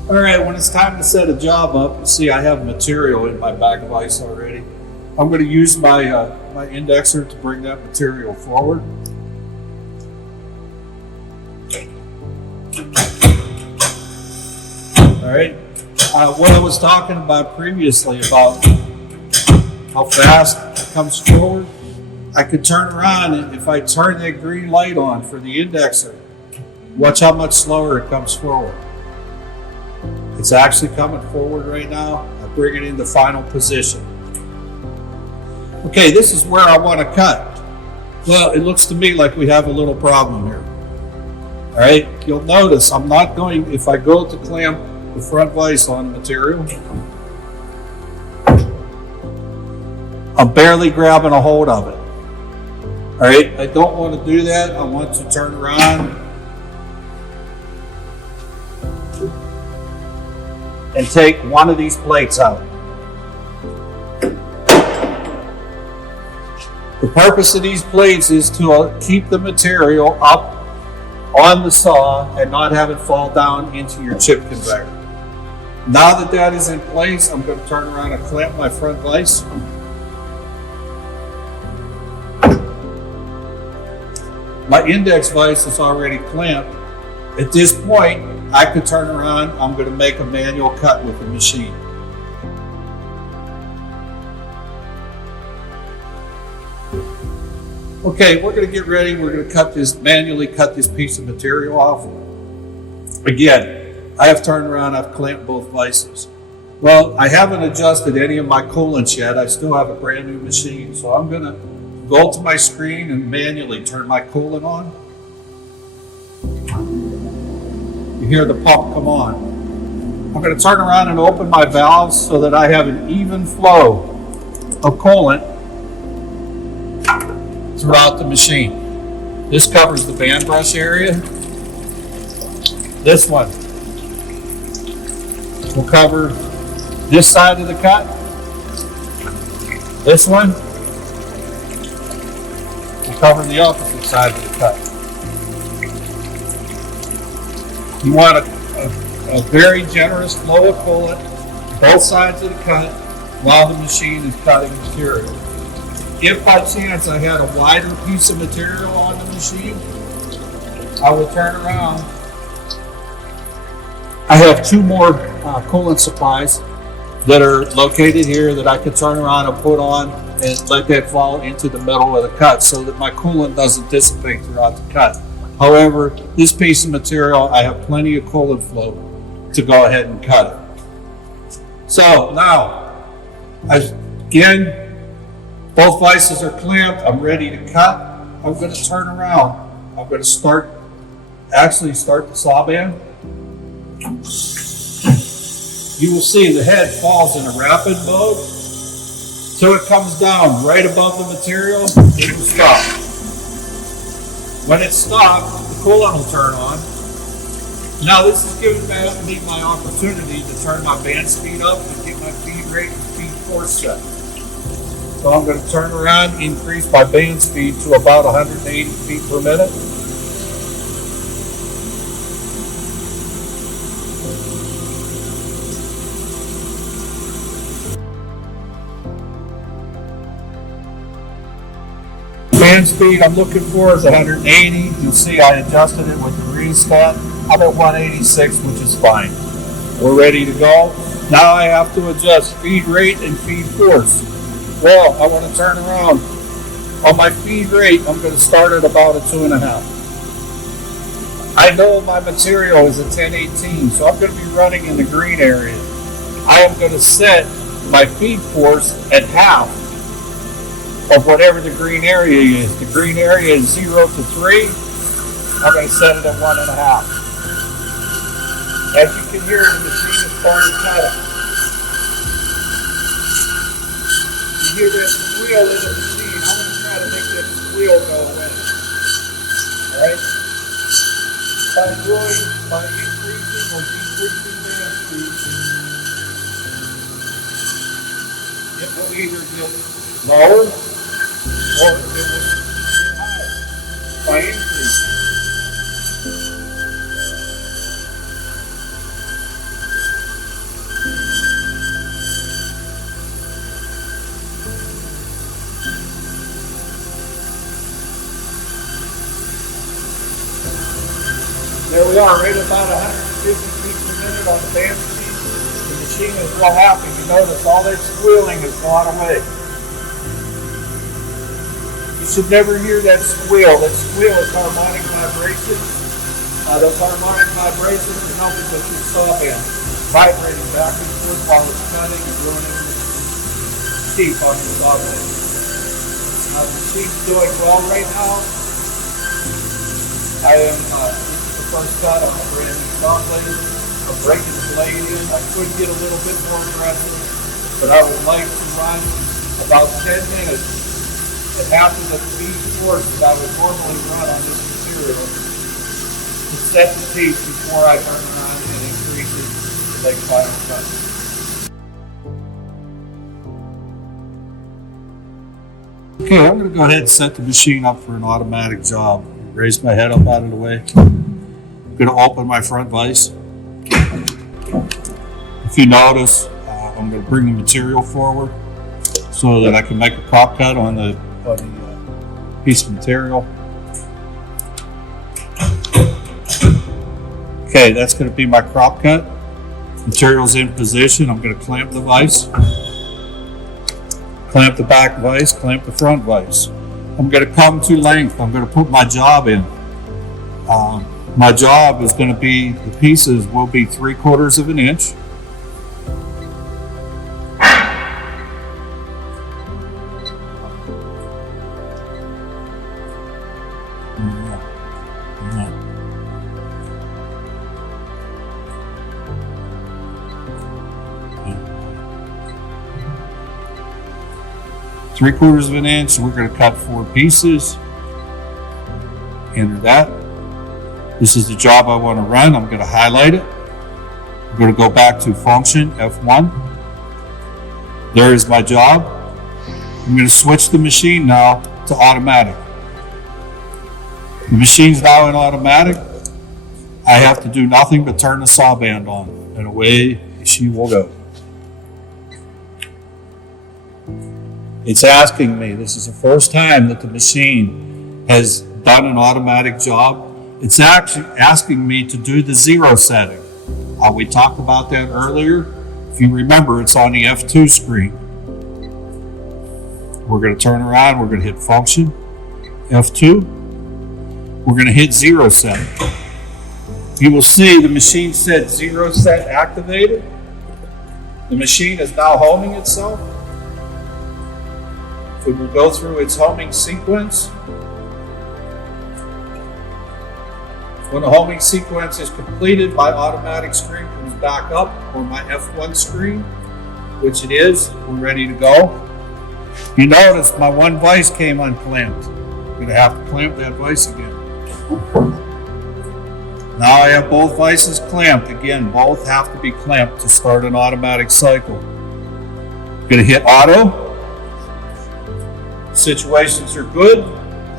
All right, when it's time to set a job up, you see I have material in my back vise already. I'm going to use my my indexer to bring that material forward. All right, what I was talking about previously about how fast it comes forward, I could turn around, and if I turn that green light on for the indexer, watch how much slower it comes forward. It's actually coming forward right now. I bring it into final position. Okay, this is where I want to cut. Well, it looks to me like we have a little problem here. All right, you'll notice I'm not going, if I go to clamp the front vise on the material, I'm barely grabbing a hold of it. All right, I don't want to do that. I want to turn around and take one of these plates out. The purpose of these plates is to keep the material up on the saw and not have it fall down into your chip conveyor. Now that that is in place, I'm going to turn around and clamp my front vise. My index vise is already clamped. At this point, I could turn around. I'm going to make a manual cut with the machine. Okay, we're going to get ready. We're going to manually cut this piece of material off. Again, I have turned around, I've clamped both vices. Well, I haven't adjusted any of my coolants yet. I still have a brand new machine. So I'm going to go to my screen and manually turn my coolant on. You hear the pump come on. I'm going to turn around and open my valves so that I have an even flow of coolant throughout the machine. This covers the band brush area. This one will cover this side of the cut. This one will cover the opposite side of the cut. You want a very generous flow of coolant both sides of the cut while the machine is cutting material. If by chance I had a wider piece of material on the machine, I will turn around. I have two more coolant supplies that are located here that I can turn around and put on and let that fall into the middle of the cut so that my coolant doesn't dissipate throughout the cut. However, this piece of material, I have plenty of coolant flow to go ahead and cut it. So now, again, both vices are clamped. I'm ready to cut. I'm going to turn around. I'm going to start the saw band. You will see the head falls in a rapid mode. So it comes down right above the material, it will stop. When it stops, the coolant will turn on. Now this is giving me my opportunity to turn my band speed up and get my feed rate and feed force set. So I'm going to turn around, increase my band speed to about 180 feet per minute. Band speed I'm looking for is 180. You'll see I adjusted it with the rheostat. I'm at 186, which is fine. We're ready to go. Now I have to adjust feed rate and feed force. Well, I want to turn around. On my feed rate, I'm going to start at about a 2.5. I know my material is a 1018, so I'm going to be running in the green area. I am going to set my feed force at half of whatever the green area is. The green area is 0 to 3. I'm going to set it at 1.5. As you can hear, the machine is starting cutting. You hear that squeal in the machine. I'm going to try to make that squeal go away. Alright? By increasing or decreasing band speed, it will either get lower or it will get higher by increasing. There we are, right about 150 feet per minute on the band speed. The machine is real happy. You notice all that squealing has gone away. You should never hear that squeal. That squeal is harmonic vibration. Those harmonic vibrations are helping with your saw band vibrating back and forth while it's cutting and ruining the teeth on your saw band. The machine's doing well right now. I am first cut on a brand new saw blade. I'm breaking the blade in. I could get a little bit more aggressive, but I would like to run about 10 minutes at half of the speed force that I would normally run on this material to set the piece before I turn around and increase it to make final cut. Okay, I'm going to go ahead and set the machine up for an automatic job. Raise my head up out of the way. I'm going to open my front vise. If you notice, I'm going to bring the material forward so that I can make a prop cut on the piece of material. Okay, that's going to be my crop cut. Material's in position. I'm going to clamp the vise. Clamp the back vise, clamp the front vise. I'm going to come to length. I'm going to put my job in. My job is going to be, the pieces will be 3/4 of an inch. Three-quarters of an inch. We're going to cut 4 pieces. Enter that. This is the job I want to run. I'm going to highlight it. I'm going to go back to function, F1. There is my job. I'm going to switch the machine now to automatic. The machine's now in automatic. I have to do nothing but turn the saw band on, and away she will go. It's asking me, this is the first time that the machine has done an automatic job. It's actually asking me to do the 0 setting. We talked about that earlier. If you remember, it's on the F2 screen. We're going to turn around, we're going to hit function, F2. We're going to hit 0 set. You will see the machine said 0 set activated. The machine is now homing itself. It will go through its homing sequence. When the homing sequence is completed, my automatic screen comes back up, or my F1 screen, which it is. We're ready to go. You notice my one vise came unclamped. I'm going to have to clamp that vise again. Now I have both vices clamped. Again, both have to be clamped to start an automatic cycle. I'm going to hit auto. Situations are good.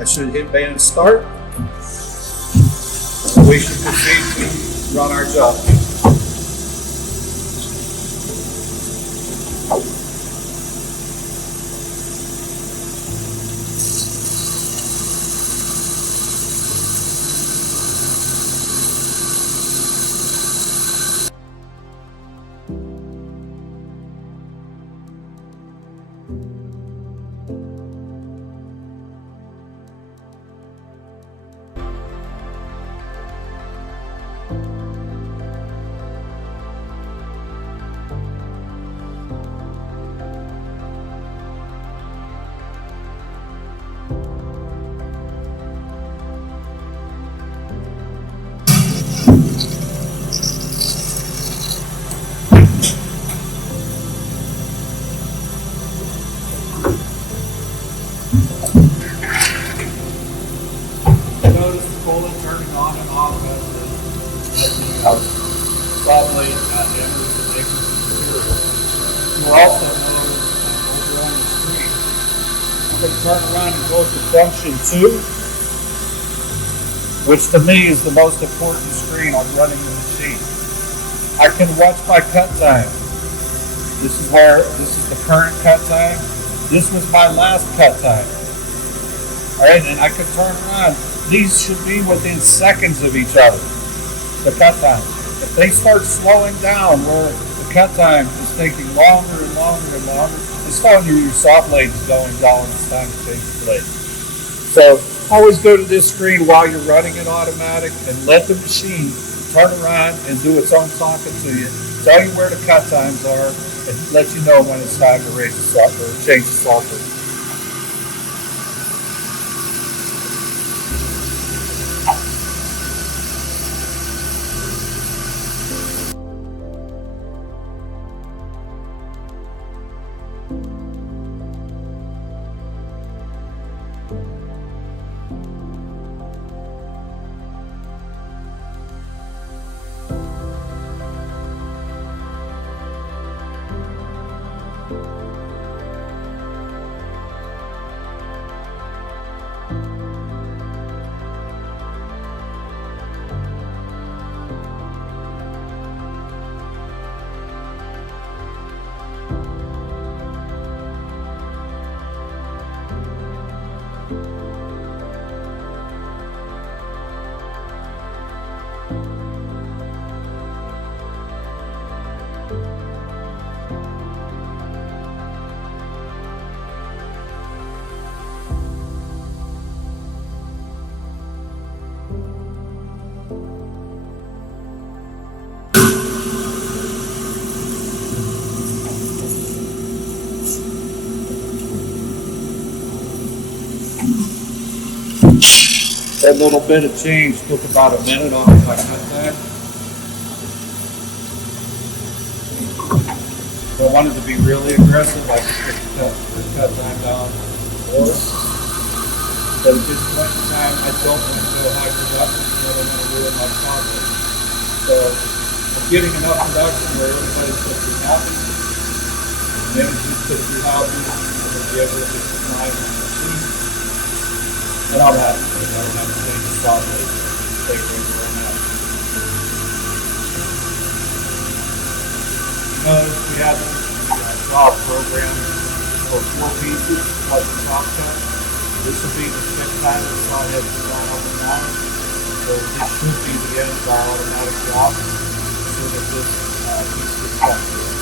I should hit band start. We should proceed to run our job. Turning on and off as the saw blade enters the exits material. You'll also notice over on the screen, I'm going to turn around and go to function 2, which to me is the most important screen on running the machine. I can watch my cut time. This is the current cut time. This was my last cut time. All right, and I can turn around. These should be within seconds of each other, the cut time. If they start slowing down where the cut time is taking longer and longer and longer, it's telling you your saw blade is going down, it's time to change the blade. So always go to this screen while you're running it automatic and let the machine turn around and do its own talking to you, tell you where the cut times are, and let you know when it's time to raise the saw or change the saw blade. That little bit of change took about a minute off my cut time. If I wanted to be really aggressive, I could cut time down more. But at this point in time, I don't want to go high production because I don't want to ruin my profit. So I'm getting enough production where everybody's going to be happy. And then just to be happy, I'm going to be able to get some line on the machine. I don't have to take the stop rate, take it where I'm at. Notice we have the job program for 4 pieces plus the top cut. This will be the 6th time the saw has gone up and down. So this should be the end of our automatic job so that this piece gets cut through.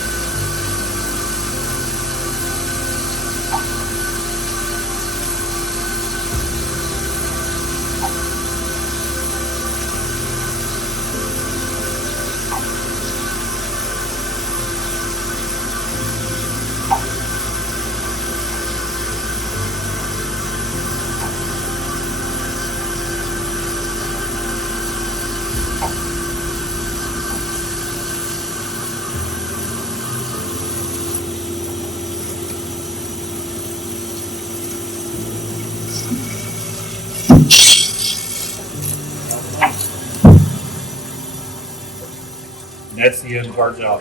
And that's the end of our job.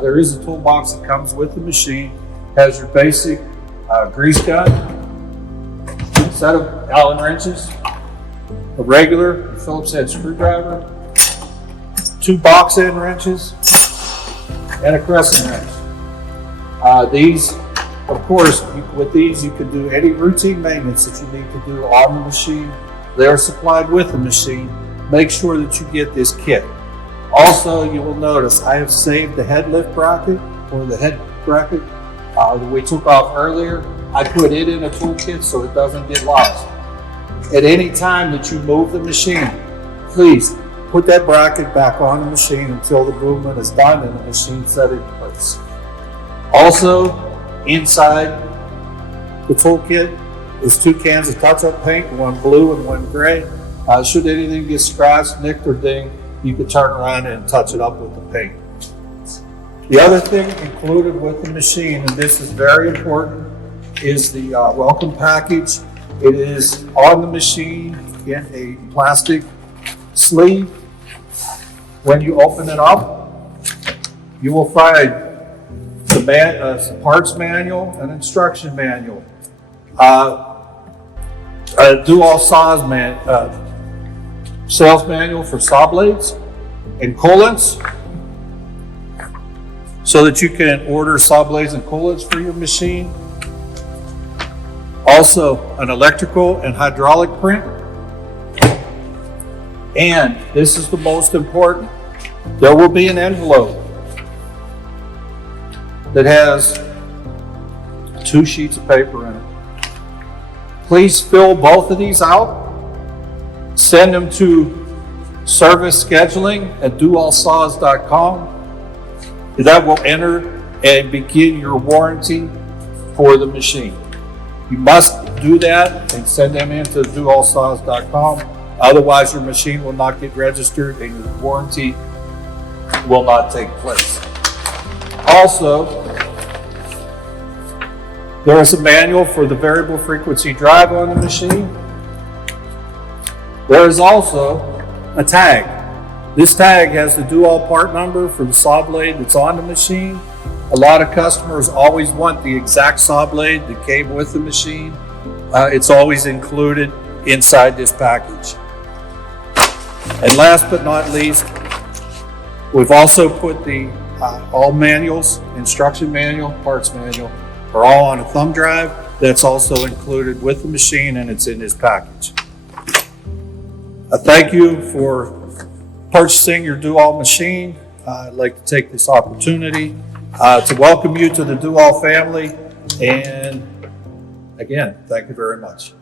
There is a toolbox that comes with the machine. Has your basic grease gun, set of Allen wrenches, a regular Phillips head screwdriver, 2 box end wrenches, and a crescent wrench. These, of course, with these you can do any routine maintenance that you need to do on the machine. They are supplied with the machine. Make sure that you get this kit. Also, you will notice I have saved the head lift bracket, or the head bracket that we took off earlier. I put it in a toolkit so it doesn't get lost. At any time that you move the machine, please put that bracket back on the machine until the movement is done and the machine set in place. Also, inside the toolkit is 2 cans of touch-up paint, one blue and one gray. Should anything get scratched, nicked, or dinged, you can turn around and touch it up with the paint. The other thing included with the machine, and this is very important, is the welcome package. It is on the machine in a plastic sleeve. When you open it up, you will find the parts manual and instruction manual. A DoALL saws sales manual for saw blades and coolants, so that you can order saw blades and coolants for your machine. Also, an electrical and hydraulic print. And this is the most important. There will be an envelope that has 2 sheets of paper in it. Please fill both of these out. Send them to service scheduling at DoALLsaws.com. That will enter and begin your warranty for the machine. You must do that and send them into DoALLsaws.com. Otherwise, your machine will not get registered and your warranty will not take place. Also, there is a manual for the variable frequency drive on the machine. There is also a tag. This tag has the DoALL part number for the saw blade that's on the machine. A lot of customers always want the exact saw blade that came with the machine. It's always included inside this package. And last but not least, we've also put the all manuals, instruction manual, parts manual, are all on a thumb drive. that's also included with the machine, and it's in his package. I thank you for purchasing your DoALL machine. I'd like to take this opportunity to welcome you to the DoALL family, and again, thank you very much.